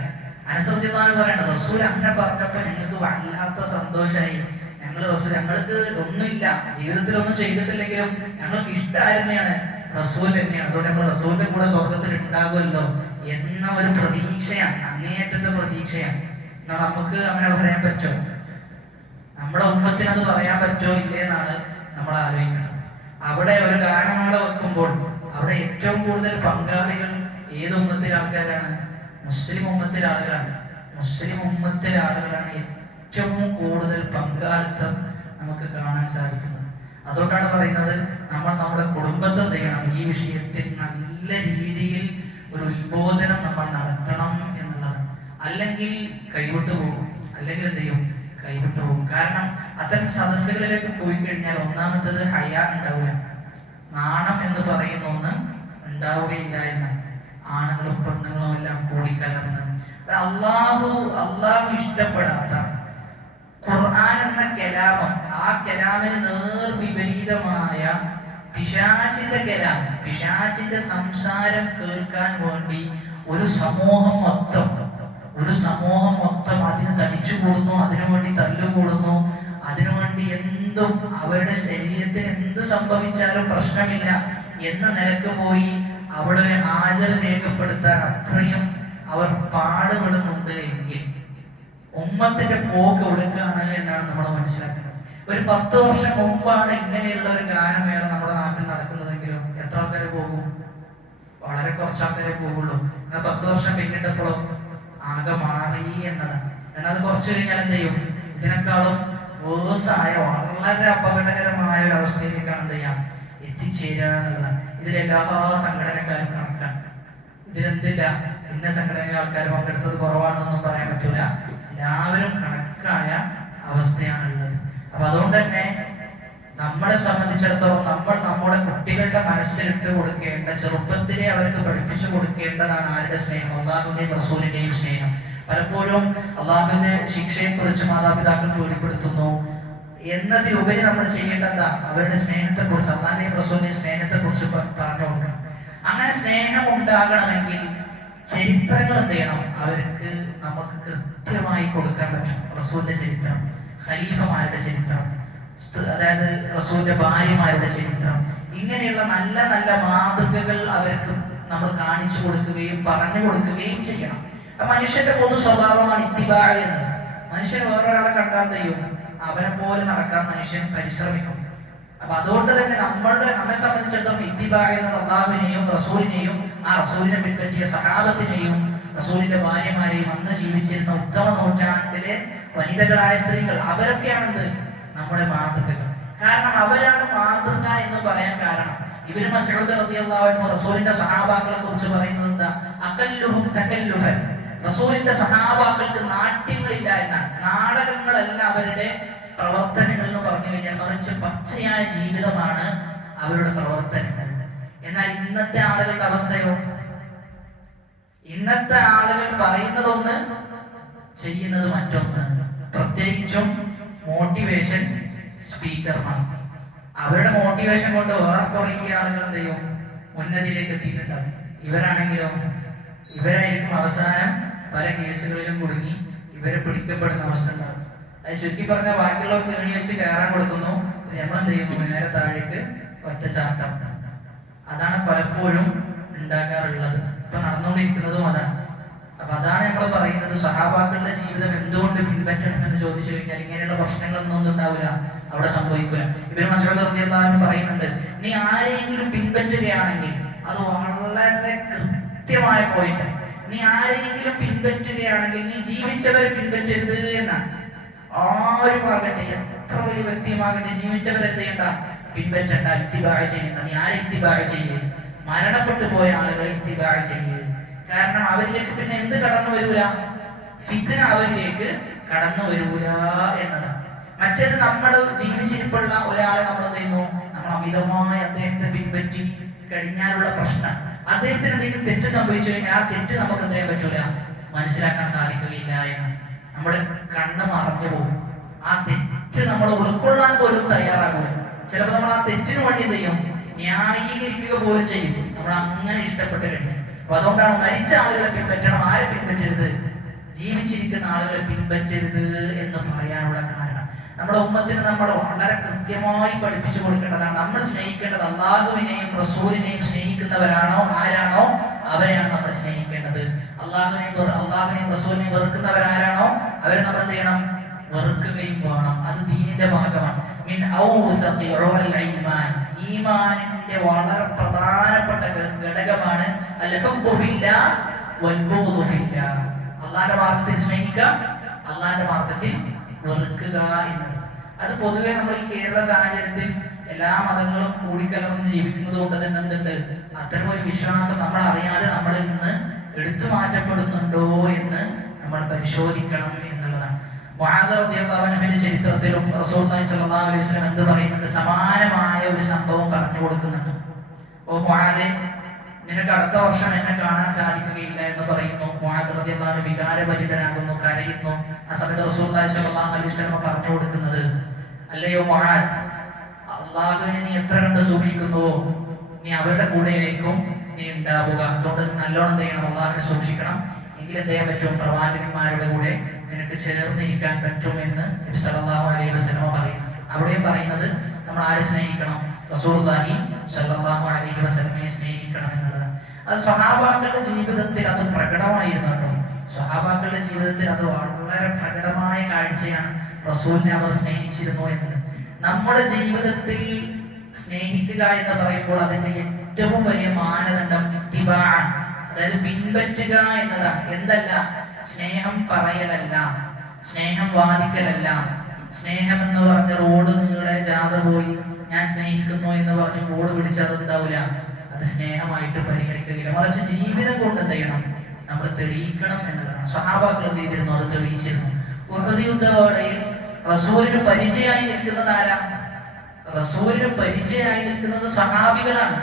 അനുസൃതിമാർ പറയണ്ട, റസൂൽ അങ്ങനെ പറഞ്ഞപ്പോ ഞങ്ങൾക്ക് വല്ലാത്ത സന്തോഷമായി. ഞങ്ങൾക്ക് ഒന്നുമില്ല, ജീവിതത്തിൽ ഒന്നും ചെയ്തിട്ടില്ലെങ്കിലും ഞങ്ങൾക്ക് ഇഷ്ടമായിരുന്നെയാണ് റസൂൽ തന്നെയാണ്. അതുകൊണ്ട് നമ്മൾ റസൂലിന്റെ കൂടെ സ്വർഗത്തിൽ ഉണ്ടാകുമല്ലോ എന്ന ഒരു പ്രതീക്ഷയാണ്, അങ്ങേയറ്റത്തെ പ്രതീക്ഷയാണ്. എന്നാ നമുക്ക് അങ്ങനെ പറയാൻ പറ്റുമോ? നമ്മുടെ ഉമ്മത്തിന് അത് പറയാൻ പറ്റുമോ ഇല്ലേന്നാണ് നമ്മൾ ആലോചിക്കുന്നത്. അവിടെ ഒരു ഗാനമേള വെക്കുമ്പോൾ അവിടെ ഏറ്റവും കൂടുതൽ പങ്കാളികൾ ഏത് ഉമ്മത്തിലെ ആൾക്കാരാണ്? മുസ്ലിം ഉമ്മത്തിലെ ആളുകളാണ്. മുസ്ലിം ഉമ്മത്തിലെ ആളുകളാണ് ഏറ്റവും കൂടുതൽ പങ്കാളിത്തം നമുക്ക് കാണാൻ സാധിക്കുന്നത്. അതുകൊണ്ടാണ് പറയുന്നത്, നമ്മൾ നമ്മുടെ കുടുംബത്തെ എന്ത് ചെയ്യണം? ഈ വിഷയത്തിൽ നല്ല രീതിയിൽ ഒരു ഉത്ബോധനം നമ്മൾ നടത്തണം എന്നുള്ളതാണ്. അല്ലെങ്കിൽ കൈവിട്ടു പോകും, അല്ലെങ്കിൽ എന്ത് ചെയ്യും? കൈവിട്ടു പോകും. കാരണം അത്തരം സദസ്സുകളിലേക്ക് പോയി കഴിഞ്ഞാൽ ഒന്നാമത്തത് ഹയാ ഉണ്ടാവില്ല, നാണം എന്ന് പറയുന്ന ഒന്ന് ഉണ്ടാവുകയില്ല എന്നാണ്. ആണുങ്ങളും പെണ്ണുങ്ങളും എല്ലാം കൂടിക്കലർന്ന് അള്ളാഹു ഇഷ്ടപ്പെടാത്ത ഖുർആൻ എന്ന കലാമം, ആ കലാമിന് നേർ വിപരീതമായ പിശാചിന്റെ കലാം, പിശാചിന്റെ സംസാരം കേൾക്കാൻ വേണ്ടി ഒരു സമൂഹം മൊത്തം അതിന് തടിച്ചു കൂടുന്നു, അതിനുവേണ്ടി തല്ലുകൂടുന്നു, അതിനുവേണ്ടി എന്തും അവരുടെ ശരീരത്തിന് എന്ത് സംഭവിച്ചാലും പ്രശ്നമില്ല എന്ന നിലക്ക് പോയി അവിടെ ഒരു ഹാജർ രേഖപ്പെടുത്താൻ അത്രയും അവർ പാടുപെടുന്നുണ്ട് എങ്കിൽ ഉമ്മത്തിന്റെ പോക്ക് ഒടുക്കാണ് എന്നാണ് നമ്മൾ മനസ്സിലാക്കുന്നത്. ഒരു 10 വർഷം മുമ്പാണ് ഇങ്ങനെയുള്ള ഒരു ഗാനമേള നമ്മുടെ നാട്ടിൽ നടക്കുന്നതെങ്കിലും എത്ര ആൾക്കാർ പോകും? വളരെ കുറച്ച് ആൾക്കാരെ പോകുള്ളൂ. എന്നാൽ 10 വർഷം പിന്നിട്ടപ്പോഴും ആകെ മാറി എന്നതാണ്. എന്നാൽ അത് കുറച്ചു കഴിഞ്ഞാൽ എന്ത് ചെയ്യും? ഇതിനേക്കാളും വേഴ്സായ, വളരെ അപകടകരമായ ഒരു അവസ്ഥയിലേക്കാണ് എന്ത് ചെയ്യാം എത്തിച്ചേരുക എന്നുള്ളതാണ്. ഇതിലെല്ലാ സംഘടനക്കാരും കണക്കാണ്. ഇതിലെന്തില്ല, ഇന്ന സംഘടനയിലെ ആൾക്കാർ പങ്കെടുത്തത് കുറവാണെന്നൊന്നും പറയാൻ പറ്റൂല. എല്ലാവരും കണക്കായ അവസ്ഥയാണുള്ളത്. അപ്പൊ അതുകൊണ്ട് തന്നെ നമ്മളെ സംബന്ധിച്ചിടത്തോളം നമ്മൾ നമ്മുടെ കുട്ടികളുടെ മനസ്സിലിട്ട് കൊടുക്കേണ്ട, ചെറുപ്പത്തിലെ അവർക്ക് പഠിപ്പിച്ചു കൊടുക്കേണ്ടതാണ് ആരുടെ സ്നേഹം? അള്ളാഹുവിന്റെയും റസൂലിന്റെയും സ്നേഹം. പലപ്പോഴും അള്ളാഹുവിന്റെ ശിക്ഷയെ കുറിച്ച് മാതാപിതാക്കൾ വെളിപ്പെടുത്തുന്നു എന്നതിലുപരി നമ്മൾ ചെയ്യേണ്ടതാ അവരുടെ സ്നേഹത്തെ കുറിച്ച്, അള്ളാഹിന്റെയും റസൂലിന്റെയും സ്നേഹത്തെ കുറിച്ച് പറഞ്ഞു കൊടുക്കണം. അങ്ങനെ സ്നേഹം ഉണ്ടാകണമെങ്കിൽ ചരിത്രങ്ങൾ എന്ത് ചെയ്യണം? അവർക്ക് നമുക്ക് കൃത്യമായി കൊടുക്കാൻ പറ്റും. റസൂലിന്റെ ചരിത്രം, ഖലീഫമാരുടെ ചരിത്രം, അതായത് റസൂലിന്റെ ഭാര്യമാരുടെ ചരിത്രം, ഇങ്ങനെയുള്ള നല്ല നല്ല മാതൃകകൾ അവർക്ക് നമ്മൾ കാണിച്ചു കൊടുക്കുകയും പറഞ്ഞു കൊടുക്കുകയും ചെയ്യണം. മനുഷ്യന്റെ പൊതു സ്വഭാവമാണ് ഇത്തിബാ എന്നത്. മനുഷ്യൻ വേറൊരാളെ കണ്ടാൽ ചെയ്യും, അവനെ പോലെ നടക്കാൻ മനുഷ്യൻ പരിശ്രമിക്കും. അപ്പൊ അതുകൊണ്ട് തന്നെ നമ്മെ സംബന്ധിച്ചിടത്തോളം ഇത്തിബാ എന്നത് അള്ളാഹുവിനെയും റസൂലിനെയും ആ റസൂലിനെ പിൻപറ്റിയ സഹാബത്തിനെയും റസൂലിന്റെ ഭാര്യമാരെയും അന്ന് ജീവിച്ചിരുന്ന ഉത്തമ നൂറ്റാണ്ടിലെ വനിതകളായ സ്ത്രീകൾ, അവരൊക്കെയാണെന്ത് നമ്മുടെ മാതൃകകൾ. കാരണം അവരാണ് മാതൃക എന്ന് പറയാൻ കാരണം ഇബ്നു മസ്ഊദ് റളിയല്ലാഹു അൻഹു റസൂലിന്റെ സഹാബാക്കളെ കുറിച്ച് പറയുന്നത് എന്താ? അഖല്ലുഹും തകല്ലുഫൻ. റസൂലിന്റെ സഹാബാക്കൾക്ക് നാട്യങ്ങളില്ല എന്നാണ്. നാടകങ്ങളല്ല അവരുടെ പ്രവർത്തനങ്ങൾ എന്ന് പറഞ്ഞു കഴിഞ്ഞാൽ, മറിച്ച് പച്ചയായ ജീവിതമാണ് അവരുടെ പ്രവർത്തനങ്ങൾ. എന്നാൽ ഇന്നത്തെ ആളുകളുടെ അവസ്ഥയോ? ഇന്നത്തെ ആളുകൾ പറയുന്നതൊന്ന്, ചെയ്യുന്നത് മറ്റൊന്ന്. പ്രത്യേകിച്ചും മോട്ടിവേഷൻ സ്പീക്കർമാർ. അവരുടെ മോട്ടിവേഷൻ കൊണ്ട് വേറെ കുറേ ആളുകൾ എന്ത് ചെയ്യും, ഉന്നതിയിലേക്ക് എത്തിയിട്ടുണ്ടാവും. ഇവരായിരിക്കും അവസാനം പല കേസുകളിലും കുടുങ്ങി ഇവരെ പിടിക്കപ്പെടുന്ന അവസ്ഥ ഉണ്ടാവും. അത് ചുരുക്കി പറഞ്ഞാൽ ബാക്കിയുള്ളവർക്ക് ഏണി വെച്ച് കയറാൻ കൊടുക്കുന്നു, നമ്മളെന്ത് ചെയ്യുന്നു, നേരെ താഴേക്ക് ഒറ്റ ചാട്ടം. അതാണ് പലപ്പോഴും ഉണ്ടാകാറുള്ളത്. ഇപ്പൊ നടന്നുകൊണ്ടിരിക്കുന്നതും അതാണ്. അപ്പൊ അതാണ് നമ്മൾ പറയുന്നത്, സഹാബാക്കളുടെ ജീവിതം എന്തുകൊണ്ട് പിൻപറ്റണം എന്ന് ചോദിച്ചു കഴിഞ്ഞാൽ ഇങ്ങനെയുള്ള പ്രശ്നങ്ങളൊന്നും ഉണ്ടാവില്ല, അവിടെ സംഭവിക്കില്ല. ഇബ്നു മസ്ഊദ് റളിയല്ലാഹു അൻഹു പറയുന്നുണ്ട്, നീ ആരെയെങ്കിലും പിൻപറ്റുകയാണെങ്കിൽ അത് വളരെ കൃത്യമായ പോയിന്റ്. നീ ആരെയെങ്കിലും പിൻപറ്റുകയാണെങ്കിൽ നീ ജീവിച്ചവരെ പിൻപറ്റരുത് എന്നാണ്. ആരുമാകട്ടെ, എത്ര വലിയ വ്യക്തിയുമാകട്ടെ, ജീവിച്ചവരെ എന്ത് ചെയ്യണ്ട, പിൻപറ്റണ്ട, ഇത്തിബാഅ ചെയ്യണ്ട. നീ ആരെ ഇത്തിബാഅ ചെയ്യേ? മരണപ്പെട്ടു പോയ ആളുകളെ ഇത്തിബാഅ ചെയ്യേ. കാരണം അവരിലേക്ക് പിന്നെ എന്ത് കടന്നു വരൂല, ഫിത്ന അവരിലേക്ക് കടന്നു വരൂല എന്നതാണ്. മറ്റേത് നമ്മൾ ജീവിച്ചിരിപ്പുള്ള ഒരാളെ നമ്മൾ എന്ത് ചെയ്യുന്നു, നമ്മൾ അമിതമായി അദ്ദേഹത്തെ പിൻപറ്റി കഴിഞ്ഞാലുള്ള പ്രശ്നം, അദ്ദേഹത്തിന് എന്തെങ്കിലും തെറ്റ് സംഭവിച്ചു കഴിഞ്ഞാൽ ആ തെറ്റ് നമുക്ക് എന്ത് ചെയ്യാൻ പറ്റൂല, മനസ്സിലാക്കാൻ സാധിക്കുകയില്ല എന്ന്. നമ്മുടെ കണ്ണ് മറഞ്ഞു പോകും. ആ തെറ്റ് നമ്മൾ ഉൾക്കൊള്ളാൻ പോലും തയ്യാറാകൂല. ചിലപ്പോൾ നമ്മൾ ആ തെറ്റിന് വേണ്ടി എന്ത് ചെയ്യും, ന്യായീകരിക്കുക പോലും ചെയ്യും, നമ്മൾ അങ്ങനെ ഇഷ്ടപ്പെട്ട് കഴിഞ്ഞാൽ. അപ്പൊ അതുകൊണ്ടാണ് മരിച്ച ആളുകളെ പിൻപറ്റണം, ആരെ പിൻപറ്റരുത്, ജീവിച്ചിരിക്കുന്ന ആളുകളെ പിൻപറ്റരുത് എന്ന് പറയാനുള്ള കാരണം. നമ്മുടെ ഉമ്മത്തിന് നമ്മൾ വളരെ കൃത്യമായി പഠിപ്പിച്ചു കൊടുക്കേണ്ടതാണ്. നമ്മൾ സ്നേഹിക്കേണ്ടത് അള്ളാഹുവിനെയും റസൂലിനെയും സ്നേഹിക്കുന്നവരാണോ ആരാണോ അവരെയാണ് നമ്മൾ സ്നേഹിക്കേണ്ടത്. അള്ളാഹുവിനെയും റസൂലിനെയും വെറുക്കുന്നവരാരാണോ അവരെ നമ്മൾ എന്ത് ചെയ്യണം, വെറുക്കുകയും വേണം. അത് ദീനിന്റെ ഭാഗമാണ്. ഈമാനിന്റെ വളരെ പ്രധാനപ്പെട്ട ഘടകമാണ് അള്ളാന്റെ മാർഗത്തിൽ സ്നേഹിക്കുക, അള്ളാന്റെ മാർഗത്തിൽ വെറുക്കുക എന്നത്. അത് പൊതുവെ നമ്മൾ ഈ കേരള സാഹചര്യത്തിൽ എല്ലാ മതങ്ങളും കൂടിക്കലർന്ന് ജീവിക്കുന്നത് കൊണ്ട് തന്നെ എന്തുണ്ട്, അത്തരം ഒരു വിശ്വാസം നമ്മൾ അറിയാതെ നമ്മളിൽ നിന്ന് എടുത്തു മാറ്റപ്പെടുന്നുണ്ടോ എന്ന് നമ്മൾ പരിശോധിക്കണം എന്നുള്ളതാണ്. മുആദ് റളിയല്ലാഹു അൻഹുവിന്റെ ചരിത്രത്തിലും റസൂലുള്ളാഹി സ്വല്ലല്ലാഹു അലൈഹി വസല്ലം എന്ത് പറയുന്നുണ്ട്, സമാനമായ ഒരു സംഭവം പറഞ്ഞു കൊടുക്കുന്നുണ്ട്. ഓ മുആദേ, നിനക്ക് അടുത്ത വർഷം എന്നെ കാണാൻ സാധിക്കുകയില്ല എന്ന് പറയുന്നു. മുആദ് റളിയല്ലാഹു അൻഹു വികാരഭരിതനാകുന്നു, കരയുന്നു. ആ സമയത്ത് റസൂലുള്ളാഹി സ്വല്ലല്ലാഹു അലൈഹി വസല്ലം പറഞ്ഞു കൊടുക്കുന്നത്, അല്ലയോ മുആദ്, അല്ലാഹുവിനെ നീ എത്ര കണ്ട് സൂക്ഷിക്കുന്നുവോ നീ അവരുടെ കൂടെയായിരിക്കും നീ ഉണ്ടാവുക. അതുകൊണ്ട് നല്ലോണം ചെയ്യണം, അല്ലാഹുവിനെ സൂക്ഷിക്കണം. എങ്കിൽ എന്ത് ചെയ്യാൻ പറ്റും, പ്രവാചകന്മാരുടെ കൂടെ നിനക്ക് ചേർന്നിരിക്കാൻ പറ്റും എന്ന് നബി സല്ലല്ലാഹു അലൈഹി വസല്ലം പറയുന്നു. അവിടെയും പറയുന്നത് നമ്മൾ ആരെ സ്നേഹിക്കണം, റസൂലുള്ളാഹി സ്വല്ലല്ലാഹു അലൈഹി വസല്ലമയെ സ്നേഹിക്കണം എന്നുള്ളതാണ്. അത് സ്വഹാബാക്കളുടെ ജീവിതത്തിൽ അത് പ്രകടമായിരുന്നു കേട്ടോ. സ്വഹാബാക്കളുടെ ജീവിതത്തിൽ അത് വളരെ പ്രകടമായ കാഴ്ചയാണ്. റസൂലിനെ അവർ സ്നേഹിച്ചിരുന്നു എന്നത്. നമ്മുടെ ജീവിതത്തിൽ സ്നേഹിക്കുക എന്ന് പറയുമ്പോൾ അതിന്റെ ഏറ്റവും വലിയ മാനദണ്ഡം ഇത്തിബാഅൻ, അതായത് പിൻപറ്റുക എന്നതാണ്. എന്തല്ല, സ്നേഹം പറയലല്ല, സ്നേഹം വാദിക്കലല്ല. സ്നേഹം എന്ന് പറഞ്ഞ റോഡ് നീളെ ജാഥ പോയി ഞാൻ സ്നേഹിക്കുന്നു എന്ന് പറഞ്ഞ് ബോർഡ് പിടിച്ചാൽ അതെന്താവില്ല, അത് സ്നേഹമായിട്ട് പരിഗണിക്കുകയില്ല. മറിച്ച് ജീവിതം കൊണ്ട് എന്ത് ചെയ്യണം, നമ്മൾ തെളിയിക്കണം എന്നതാണ്. സ്വഹാബാക്കൾ എന്ത് ചെയ്തിരുന്നു, അത് തെളിയിച്ചിരുന്നു. ഉഹദ് യുദ്ധവേളയിൽ റസൂലിന് പരിചയമായി നിൽക്കുന്നത് ആരാ? റസൂലിന് പരിചയമായി നിൽക്കുന്നത് സ്വഹാബികളാണ്.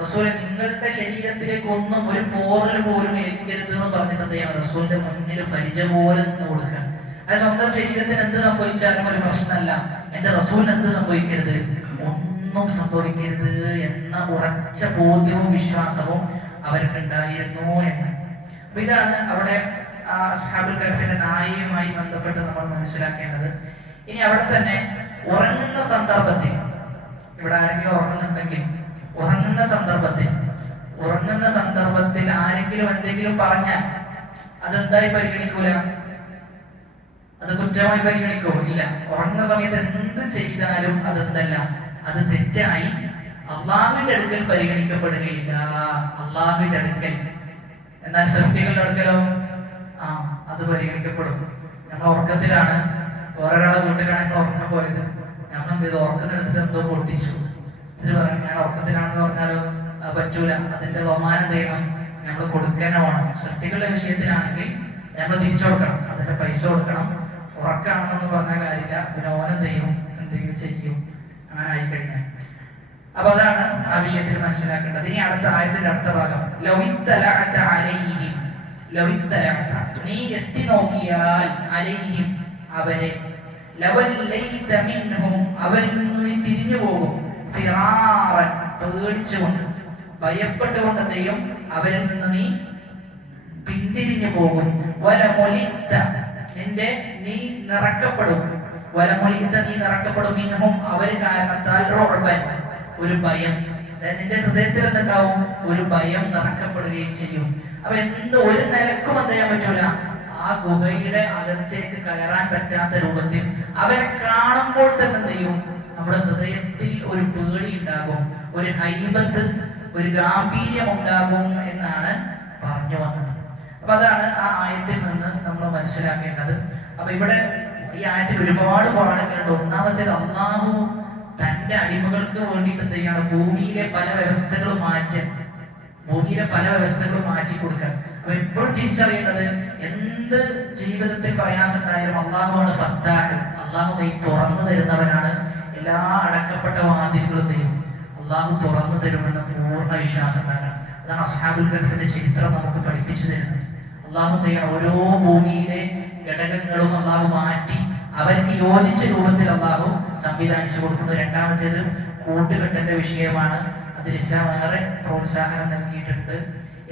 റസൂലെ നിങ്ങളുടെ ശരീരത്തിലേക്ക് ഒന്നും ഒരു പോറൽ പോലും ഏൽക്കരുത് എന്ന് പറഞ്ഞിട്ട് എന്ത് ചെയ്യണം, റസൂലിന്റെ മുന്നിൽ പരിചയം പോലെ നിന്ന് കൊടുക്കുക. അത് സ്വന്തം ശരീരത്തിന് എന്ത് സംഭവിച്ചാലും ഒരു പ്രശ്നമല്ല, എന്റെ റസൂലിന് എന്ത് സംഭവിക്കരുത്, ഒന്നും സംഭവിക്കരുത് എന്ന ഉറച്ച ബോധ്യവും വിശ്വാസവും അവർക്ക് ഉണ്ടായിരുന്നു എന്ന്. അപ്പൊ ഇതാണ് അവിടെ അസ്ഹാബുൽ കഹ്ഫിന്റെ നായയുമായി ബന്ധപ്പെട്ട് നമ്മൾ മനസ്സിലാക്കേണ്ടത്. ഇനി അവിടെ തന്നെ ഉറങ്ങുന്ന സന്ദർഭത്തിൽ, ഇവിടെ ആരെങ്കിലും ഉറങ്ങുന്നുണ്ടെങ്കിൽ ഉറങ്ങുന്ന സന്ദർഭത്തിൽ ആരെങ്കിലും എന്തെങ്കിലും പറഞ്ഞാൽ അതെന്തായി പരിഗണിക്കൂല, അത് കുറ്റമായി പരിഗണിക്കോ? ഇല്ല. ഉറങ്ങുന്ന സമയത്ത് എന്ത് ചെയ്താലും അതെന്തല്ല, അത് തെറ്റായി അള്ളാഹുവിന്റെ അടുക്കൽ പരിഗണിക്കപ്പെടുകയില്ല. അള്ളാഹുവിന്റെ അടുക്കൽ. എന്നാൽ സൃഷ്ടികളുടെ അടുക്കലോ അത് പരിഗണിക്കപ്പെടും. നമ്മൾ ഉറക്കത്തിലാണ്, വേറൊരാളെ വീട്ടിലാണ് ഞങ്ങൾ ഉറങ്ങാൻ പോയത്, ഞങ്ങൾ എന്ത് ചെയ്തു, ഉറക്കത്തിനെടുത്തിട്ട് എന്തോ പൊട്ടിച്ചു. ഇതിന് പറഞ്ഞു ഞാൻ ഉറക്കത്തിലാണെന്ന് പറഞ്ഞാലോ പറ്റൂല, അതിന്റെ ബഹുമാനം ചെയ്യണം, നമ്മൾ കൊടുക്കാനോ വേണം. സൃഷ്ടികളുടെ വിഷയത്തിലാണെങ്കിൽ നമ്മൾ തിരിച്ചു കൊടുക്കണം, അതിന്റെ പൈസ കൊടുക്കണം. ഉറക്കാണെന്നൊന്നും പറഞ്ഞാൽ കാര്യമില്ല, പിന്നെ ഓനം ചെയ്യും, എന്തെങ്കിലും ചെയ്യും, അങ്ങനെ ആയിക്കഴിഞ്ഞാൽ. അപ്പൊ അതാണ് ആ വിഷയത്തിൽ മനസ്സിലാക്കേണ്ടത്. ഇനി അടുത്ത ആയത്തിന്റെ അടുത്ത ഭാഗം, ലവിത്തലഅത, നീ എത്തി നോക്കിയാൽ അലൈഹിം അവരെ, ലവല്ലൈത മിൻഹും അവരിൽ നിന്ന് നീ തിരിഞ്ഞു പോകും, ഫിറാറൻ പേടിച്ചുകൊണ്ട് ഭയപ്പെട്ടുകൊണ്ട് എന്ത് ചെയ്യും, അവരിൽ നിന്ന് നീ പിന്തിരിഞ്ഞു പോകും. വലമുലിത്ത നീ നിറക്കപ്പെടും, വലമുലിത്ത നീ നിറക്കപ്പെടും, മിൻഹും അവർ കാരണത്താൽ റുഅബൻ ഒരു ഭയം, നിന്റെ ഹൃദയത്തിൽ എന്തുണ്ടാവും, ഒരു ഭയം നിറക്കപ്പെടുകയും ചെയ്യും. അപ്പൊ ഒരു നിലക്കും എന്ത് ചെയ്യാൻ പറ്റൂല, ആ ഗുഹയുടെ അകത്തേക്ക് കയറാൻ പറ്റാത്ത രൂപത്തിൽ അവരെ കാണുമ്പോൾ തന്നെ എന്ത് ചെയ്യും, നമ്മുടെ ഹൃദയത്തിൽ ഒരു പേടി ഉണ്ടാകും, ഒരു ഹൈബത്ത്, ഒരു ഗാംഭീര്യം ഉണ്ടാകും എന്നാണ് പറഞ്ഞു വന്നത്. അപ്പൊ അതാണ് ആ ആയത്തിൽ നിന്ന് നമ്മൾ മനസ്സിലാക്കേണ്ടത്. അപ്പൊ ഇവിടെ ഈ ആയത്തിൽ ഒരുപാട് പാഠങ്ങളുണ്ട്. ഒന്നാമത്തേത് അല്ലാഹു തന്റെ അടിമകൾക്ക് വേണ്ടിയിട്ട് എന്ത് ചെയ്യാണ്, ഭൂമിയിലെ പല വ്യവസ്ഥകളും മാറ്റി കൊടുക്കാൻ. അപ്പൊ എപ്പോഴും തിരിച്ചറിയേണ്ടത്, എന്ത് ജീവിതത്തിൽ പ്രയാസം ഉണ്ടായാലും അള്ളാഹുവാണ് ഫത്താഹ്, അള്ളാഹു തുറന്നു തരുന്നവനാണ്. എല്ലാ അടക്കപ്പെട്ട വാതിലുകളും ചെയ്യും അള്ളാഹു തുറന്നു തരുമെന്ന പൂർണ്ണ വിശ്വാസം വേണം. അതാണ് അസ്ഹാബുൽ കഹ്ഫിന്റെ ചരിത്രം നമുക്ക് പഠിപ്പിച്ചു തരുന്നത്. അള്ളാഹു ചെയ്യണം ഓരോ ഭൂമിയിലെ ഘടകങ്ങളും അള്ളാഹു മാറ്റി അവർക്ക് യോജിച്ച രൂപത്തിൽ അള്ളാഹു സംവിധാനിച്ചു കൊടുക്കുന്നു. രണ്ടാമത്തേത് കൂട്ടുകെട്ടിന്റെ വിഷയമാണ്. അതിൽ ഇസ്ലാം ഏറെ പ്രോത്സാഹനം നൽകിയിട്ടുണ്ട്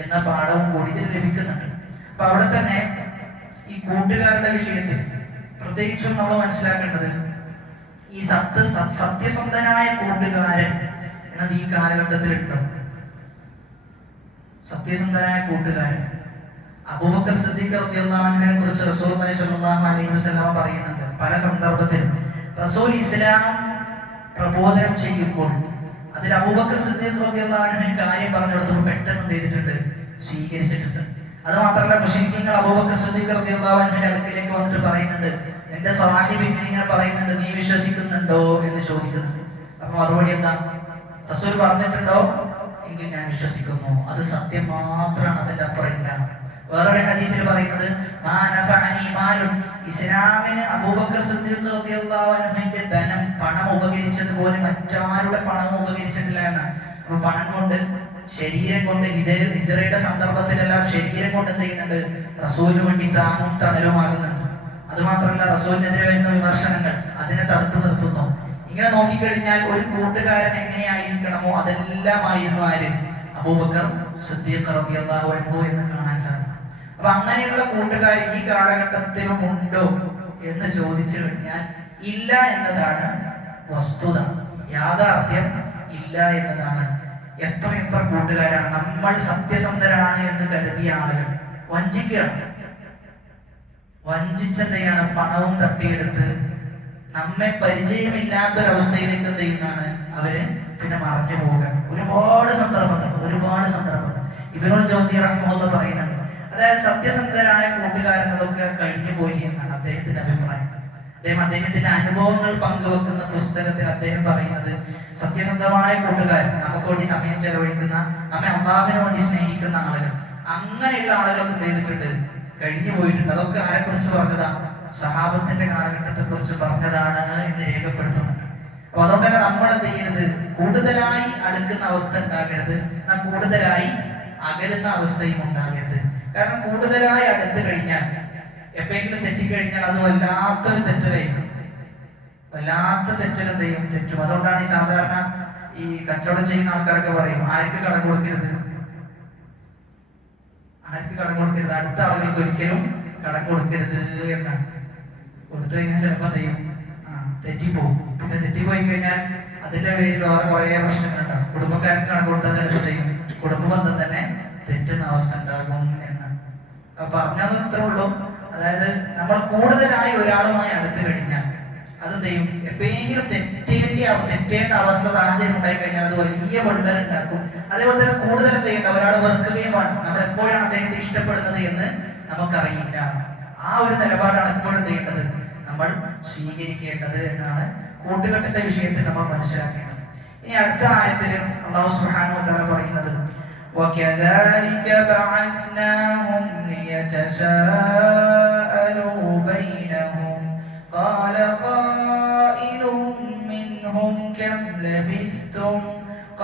എന്ന പാഠവും കൂടി ഇതിൽ ലഭിക്കുന്നുണ്ട്. അപ്പൊ അവിടെ തന്നെ ഈ കൂട്ടുകാരുടെ വിഷയത്തിൽ പ്രത്യേകിച്ചും നമ്മൾ മനസ്സിലാക്കേണ്ടത്, ഈ സത്യസന്ധനായ കൂട്ടുകാരൻ എന്നത് ഈ കാലഘട്ടത്തിലുണ്ടോ? സത്യസന്ധനായ കൂട്ടുകാരൻ അബൂബക്കർ സിദ്ദീഖ് റളിയല്ലാഹു അൻഹുവിനെ കുറിച്ച് റസൂലുള്ളാഹി സ്വല്ലല്ലാഹു അലൈഹി വസല്ലം പറയുന്നുണ്ട്. പല സന്ദർഭത്തിലും റസൂൽ ഇസ്ലാം പ്രബോധനം ചെയ്യുമ്പോൾ അതിൽ അബൂബക്കർ സിദ്ദീഖ് റളിയല്ലാഹു അൻഹു കാര്യം പറഞ്ഞെടുത്തപ്പോൾ പെട്ടെന്ന് എന്ത് ചെയ്തിട്ടുണ്ട്, സ്വീകരിച്ചിട്ടുണ്ട്. അത് മാത്രമല്ല, മുശ്രിക്കീങ്ങൾ അബൂബക്കർ സിദ്ദീഖ് റളിയല്ലാഹു അൻഹുവിന്റെ അടുക്കിലേക്ക് വന്നിട്ട് പറയുന്നുണ്ട്, നിന്റെ സ്വഹാബി ഇങ്ങനെ പറയുന്നുണ്ട്, നീ വിശ്വസിക്കുന്നുണ്ടോ എന്ന് ചോദിക്കുന്നുണ്ട്. അപ്പൊ മറുപടി എന്താ? റസൂൽ പറഞ്ഞിട്ടുണ്ടോ എങ്കിൽ ഞാൻ വിശ്വസിക്കുന്നു, അത് സത്യം മാത്രമാണ്, അതിന്റെ അപ്പുറം ഇല്ല. വേറൊരു ഹദീസിൽ പറയുന്നത്, ഇസ്ലാമിന് അബൂബക്കർ സിദ്ദീഖ് റളിയല്ലാഹു അൻഹുവിന്റെ ധനം, പണം ഉപകരിച്ചതുപോലെ മറ്റാരുടെ പണം ഉപകരിച്ചിട്ടില്ല എന്നാണ്. അപ്പൊ പണം കൊണ്ട്, ശരീരം കൊണ്ട്, ഹിജറയുടെ സന്ദർഭത്തിലെല്ലാം ശരീരം കൊണ്ട് എന്ത് ചെയ്യുന്നുണ്ട്, റസൂലിന് വേണ്ടി താങ്ങും തണലുമാകുന്നുണ്ട്. അത് മാത്രമല്ല, റസൂലിനെതിരെ വരുന്ന വിമർശനങ്ങൾ അതിനെ തടുത്തു നിർത്തുന്നു. ഇങ്ങനെ നോക്കിക്കഴിഞ്ഞാൽ ഒരു കൂട്ടുകാരൻ എങ്ങനെയായിരിക്കണമോ അതെല്ലാമായിരുന്നു ആര്? അബൂബക്കർ സിദ്ദീഖ് റളിയല്ലാഹു അൻഹു എന്ന് കാണാൻ സാധിക്കും. അപ്പൊ അങ്ങനെയുള്ള കൂട്ടുകാർ ഈ കാലഘട്ടത്തിലും ഉണ്ടോ എന്ന് ചോദിച്ചു കഴിഞ്ഞാൽ ഇല്ല എന്നതാണ് വസ്തുത, യാഥാർത്ഥ്യം ഇല്ല എന്നതാണ്. എത്ര കൂട്ടുകാരാണ് നമ്മൾ സത്യസന്ധരാണ് എന്ന് കരുതിയ ആളുകൾ വഞ്ചിക്കുകയാണ്. വഞ്ചിച്ചെന്തെയാണ്, പണവും തട്ടിയെടുത്ത് നമ്മെ പരിചയമില്ലാത്തൊരവസ്ഥയിലേക്ക് എന്ത് ചെയ്യുന്നതാണ് അവര് പിന്നെ മറഞ്ഞു പോവുക. ഒരുപാട് സന്ദർഭങ്ങൾ ഇബ്നുൽ ജൗസി റഹ്മത്തുള്ളാഹി പറയുന്നുണ്ട്. അതായത് സത്യസന്ധരായ കൂട്ടുകാരൻ അതൊക്കെ കഴിഞ്ഞു പോയി എന്നാണ് അദ്ദേഹത്തിന്റെ അഭിപ്രായം. അദ്ദേഹത്തിന്റെ അനുഭവങ്ങൾ പങ്കുവെക്കുന്ന പുസ്തകത്തിൽ അദ്ദേഹം പറയുന്നത്, സത്യസന്ധമായ കൂട്ടുകാരൻ, നമുക്ക് വേണ്ടി സമയം ചെലവഴിക്കുന്ന, നമ്മെ അല്ലാഹുവിന് വേണ്ടി സ്നേഹിക്കുന്ന ആളുകൾ, അങ്ങനെയുള്ള ആളുകളൊക്കെ എന്ത് ചെയ്തിട്ടുണ്ട്, കഴിഞ്ഞു പോയിട്ടുണ്ട്. അതൊക്കെ ആരെ കുറിച്ച് പറഞ്ഞതാ? സഹാബത്തിന്റെ കാലഘട്ടത്തെ കുറിച്ച് പറഞ്ഞതാണ് എന്ന് രേഖപ്പെടുത്തുന്നുണ്ട്. അപ്പൊ അതുകൊണ്ട് തന്നെ നമ്മൾ എന്ത് ചെയ്യരുത്, കൂടുതലായി അടുക്കുന്ന അവസ്ഥ ഉണ്ടാകരുത്, എന്നാൽ കൂടുതലായി അകലുന്ന അവസ്ഥയും ഉണ്ടാകരുത്. കാരണം കൂടുതലായി അടുത്ത് കഴിഞ്ഞാൽ, എപ്പോഴെങ്കിലും തെറ്റിക്കഴിഞ്ഞാൽ അത് വല്ലാത്തൊരു തെറ്റലായിരിക്കും, വല്ലാത്ത തെറ്റെന്ത് ചെയ്യും, തെറ്റും. അതുകൊണ്ടാണ് ഈ സാധാരണ ഈ കച്ചവടം ചെയ്യുന്ന ആൾക്കാരൊക്കെ പറയും, ആർക്ക് കടം കൊടുക്കരുത്, അടുത്ത ആളുകൾക്ക് ഒരിക്കലും കടം കൊടുക്കരുത് എന്നാണ്. കൊടുത്തു കഴിഞ്ഞാൽ ചിലപ്പോൾ എന്ത് ചെയ്യും, തെറ്റിപ്പോവും. പിന്നെ തെറ്റിപ്പോയി കഴിഞ്ഞാൽ അതിന്റെ പേരിൽ വേറെ കുറേ പ്രശ്നങ്ങളുണ്ടാവും. കുടുംബക്കാർക്ക് കടം കൊടുത്താൽ ചിലപ്പോൾ ചെയ്യും കുടുംബ ബന്ധം തന്നെ തെറ്റുന്ന അവസ്ഥ ഉണ്ടാകും എന്നാണ്. അപ്പൊ പറഞ്ഞത് അത്രേ ഉള്ളൂ. അതായത് നമ്മൾ കൂടുതലായി ഒരാളുമായി അടുത്ത് കഴിഞ്ഞാൽ അതെന്ത് ചെയ്യും, എപ്പോഴെങ്കിലും തെറ്റേണ്ട അവസ്ഥ സാഹചര്യം ഉണ്ടായി കഴിഞ്ഞാൽ അത് വലിയ പൊള്ളൽ ഉണ്ടാക്കും. അതേപോലെ തന്നെ കൂടുതൽ എന്ത് ചെയ്യേണ്ട, ഒരാൾ വെറുക്കുകയും വേണം. നമ്മൾ എപ്പോഴാണ് അദ്ദേഹത്തെ ഇഷ്ടപ്പെടുന്നത് എന്ന് നമുക്കറിയില്ല. ആ ഒരു നിലപാടാണ് എപ്പോഴും ചെയ്യേണ്ടത്, നമ്മൾ സ്വീകരിക്കേണ്ടത് എന്നാണ് കൂട്ടുകെട്ടിന്റെ വിഷയത്തിൽ നമ്മൾ മനസ്സിലാക്കേണ്ടത്. ഇനി അടുത്ത ആയത്തിൽ അല്ലാഹു സുബ്ഹാനഹു വ തആല പറയുന്നത്, وَكَذَلِكَ بَعَثْنَاهُمْ لِيَتَسَاءَلُوا بَيْنَهُمْ قَالَ قَائِلٌ مِّنْهُمْ كَمْ لَبِثْتُمْ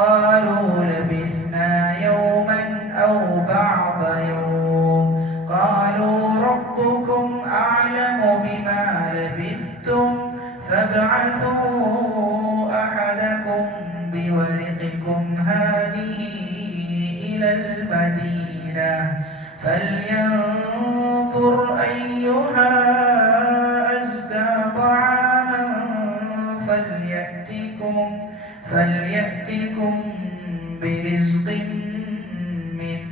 قَالُوا لَبِثْنَا يَوْمًا أَوْ بَعْضَ يَوْمٍ فابعثوا أحدكم بورقكم هذه إلى المدينة فلينظر أيها أزكى طعاما فليأتكم برزق منه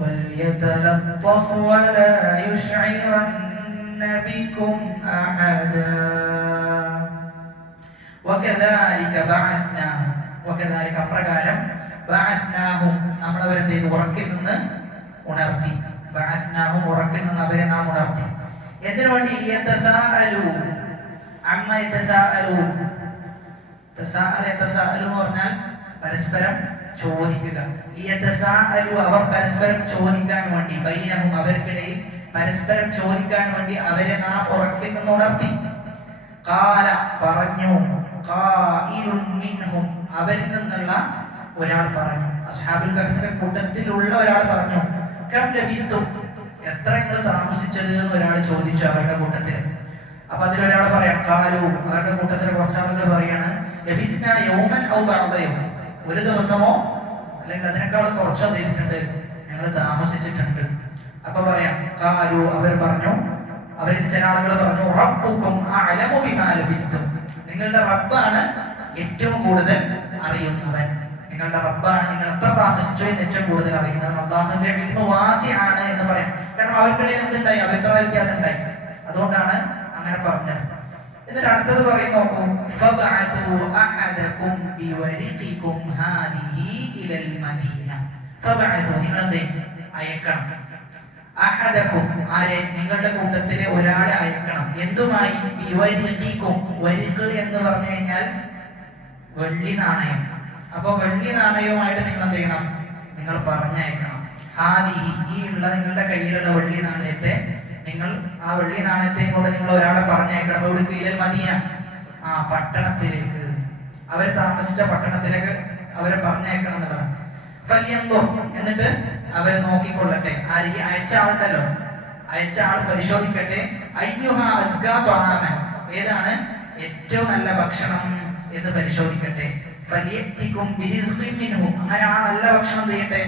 وليتلطف ولا يشعرن بكم أحدا وكذلك അപ്രകാരം ബഅസ്നാഹും നമ്മൾ അവരെ ഉറക്കിൽ നിന്ന് ഉണർത്തി. ബഅസ്നാഹും ഉറക്കിൽ നിന്ന് അവരെ നാം ഉണർത്തി. എന്തിനു വേണ്ടി? യതസാഅലു അമ്മ യതസാഅലു. യതസാഅലു എന്ന് പറഞ്ഞാൽ പരസ്പരം ചോദിക്കുക. യതസാഅലു അവർ പരസ്പരം ചോദിക്കാൻ വേണ്ടി, ബൈനഹും അവർക്കിടയിൽ പരസ്പരം ചോദിക്കാൻ വേണ്ടി അവരെ നാം ഉറക്കിൽ നിന്ന് ഉണർത്തി. ഖാല പറഞ്ഞു, ഖായിലുൻ മിൻഹും അവരിൽ നിന്നുള്ള ഒരാൾ പറഞ്ഞു, അസ്ഹാബുൽ കഹ്ഫിന്റെ കൂട്ടത്തിലുള്ള ഒരാൾ പറഞ്ഞു, കം ലബിസ്തും എത്ര നിങ്ങൾ താമസിച്ചത് എന്ന് ഒരാൾ ചോദിച്ചു അവരുടെ കൂട്ടത്തിൽ. അപ്പൊ അതിലൊരാൾ പറയാം, ഖാലു അവരുടെ കൂട്ടത്തിൽ കുറച്ച് ആളുകൾ പറയാണ്, ലബിസ്നാ യൗമൻ ഔ ബഅദ യൗം ഒരു ദിവസമോ അല്ലെങ്കിൽ അതിനേക്കാളും കുറച്ചോ ചെയ്തിട്ടുണ്ട്, ഞങ്ങൾ താമസിച്ചിട്ടുണ്ട്. അപ്പൊ പറയാം, ഖാലു അവർ പറഞ്ഞു, അവരിൽ ചില ആളുകൾ പറഞ്ഞു, റബ്ബുക്കും അഅലമു ബിമാ ലബിസ്തും നിങ്ങളുടെ റബ്ബാണ് ഏറ്റവും കൂടുതൽ അറിയുന്നവൻ. നിങ്ങളുടെ റബ്ബാണ് നിങ്ങൾ എത്ര താമസിച്ചു എന്ന് ഏറ്റവും കൂടുതൽ അറിയുന്നവൻ. അല്ലാഹുവിന്റെ ഇൽമു വാസിഅാണ് എന്ന് പറയാം. കാരണം അവർക്കിടയിൽ എന്തുണ്ടായി? അഭിപ്രായ വ്യത്യാസം ഉണ്ടായി. അതുകൊണ്ടാണ് അങ്ങനെ പറഞ്ഞത്. എന്നിട്ട് അടുത്തത് പറയും, നോക്കൂ, ഫബഅതു അഹദകും ബിവരിഖികും ഹാദിഹി ഇലൽ മദീന. ഫബഅതു നിങ്ങൾ എന്ത് അയക്കണം, അഹദകും ആരെ നിങ്ങളുടെ കൂട്ടത്തിലെ ഒരാളെ അയക്കണം. എന്തുമായി? ബിവരിഖികും. വരിഖ് എന്ന് പറഞ്ഞു കഴിഞ്ഞാൽ വെള്ളി നാണയം. അപ്പൊ വെള്ളി നാണയവുമായിട്ട് നിങ്ങൾ എന്ത് ചെയ്യണം? നിങ്ങൾ പറഞ്ഞയക്കണം. ഹാദിഹി ഈ ഉള്ള നിങ്ങളുടെ കയ്യിലുള്ള വെള്ളി നാണയത്തെ നിങ്ങൾ ആ വെള്ളി നാണയത്തെയും കൊണ്ട് നിങ്ങൾ ഒരാളെ പറഞ്ഞയക്കണം. എവിടേക്ക്? ഇലൽ മദീന, ആ പട്ടണത്തിലേക്ക്, അവർ താമസിച്ച പട്ടണത്തിലേക്ക് അവരെ പറഞ്ഞയക്കണം എന്നുള്ളതാണ്. ഫല്യൻദുർ എന്നിട്ട് അവരെ നോക്കിക്കൊള്ളട്ടെ. ആര്? ഈ അയച്ച ആളുണ്ടല്ലോ, അയച്ച ആൾ പരിശോധിക്കട്ടെ. അയ്യുഹാ അസ്കാ ത്വആമൻ ഏതാണ് ഏറ്റവും നല്ല ഭക്ഷണം എന്ന് പരിശോധിക്കട്ടെ. ഫലിയത്തിക്കും ബിരിസ്ഖിൻ മിൻഹു അങ്ങനെ ആ നല്ല ഭക്ഷണം ചെയ്യട്ടെ.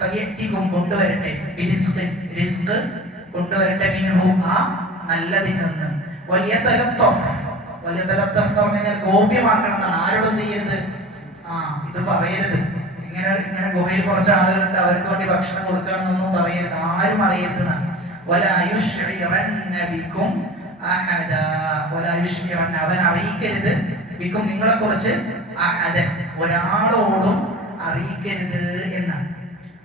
ഫലിയത്തിക്കും കൊണ്ടുവരട്ടെ, ബിരിസ്ഖിൻ റിസ്ഖ് കൊണ്ടുവരട്ടെ, മിൻഹു ആ നല്ലതിൽ നിന്ന്. വലിയതലത്തഫ് വലിയതലത്തഫ് എന്ന് പറഞ്ഞാൽ ഗോപ്യമാക്കണം എന്നാണ്. ആരോടും ചെയ്യരുത്, ഇത് പറയരുത്. ഇങ്ങനെ ഗുഹയിൽ കുറച്ച് ആളുകളുണ്ട്, അവർക്ക് വേണ്ടി ഭക്ഷണം കൊടുക്കണമെന്നൊന്നും പറയരുത്, ആരും അറിയരുതെന്നാണ്. വലാ യുശ്ഇറന്ന ബിക്കും അഹദാ വലാ യുശ്ഇറന്ന അവൻ അറിയിക്കരുത്, ബിക്കും നിങ്ങളെ കുറിച്ച് അഹദൻ ഒരാളോടും അറിയിക്കരുത് എന്നാണ്.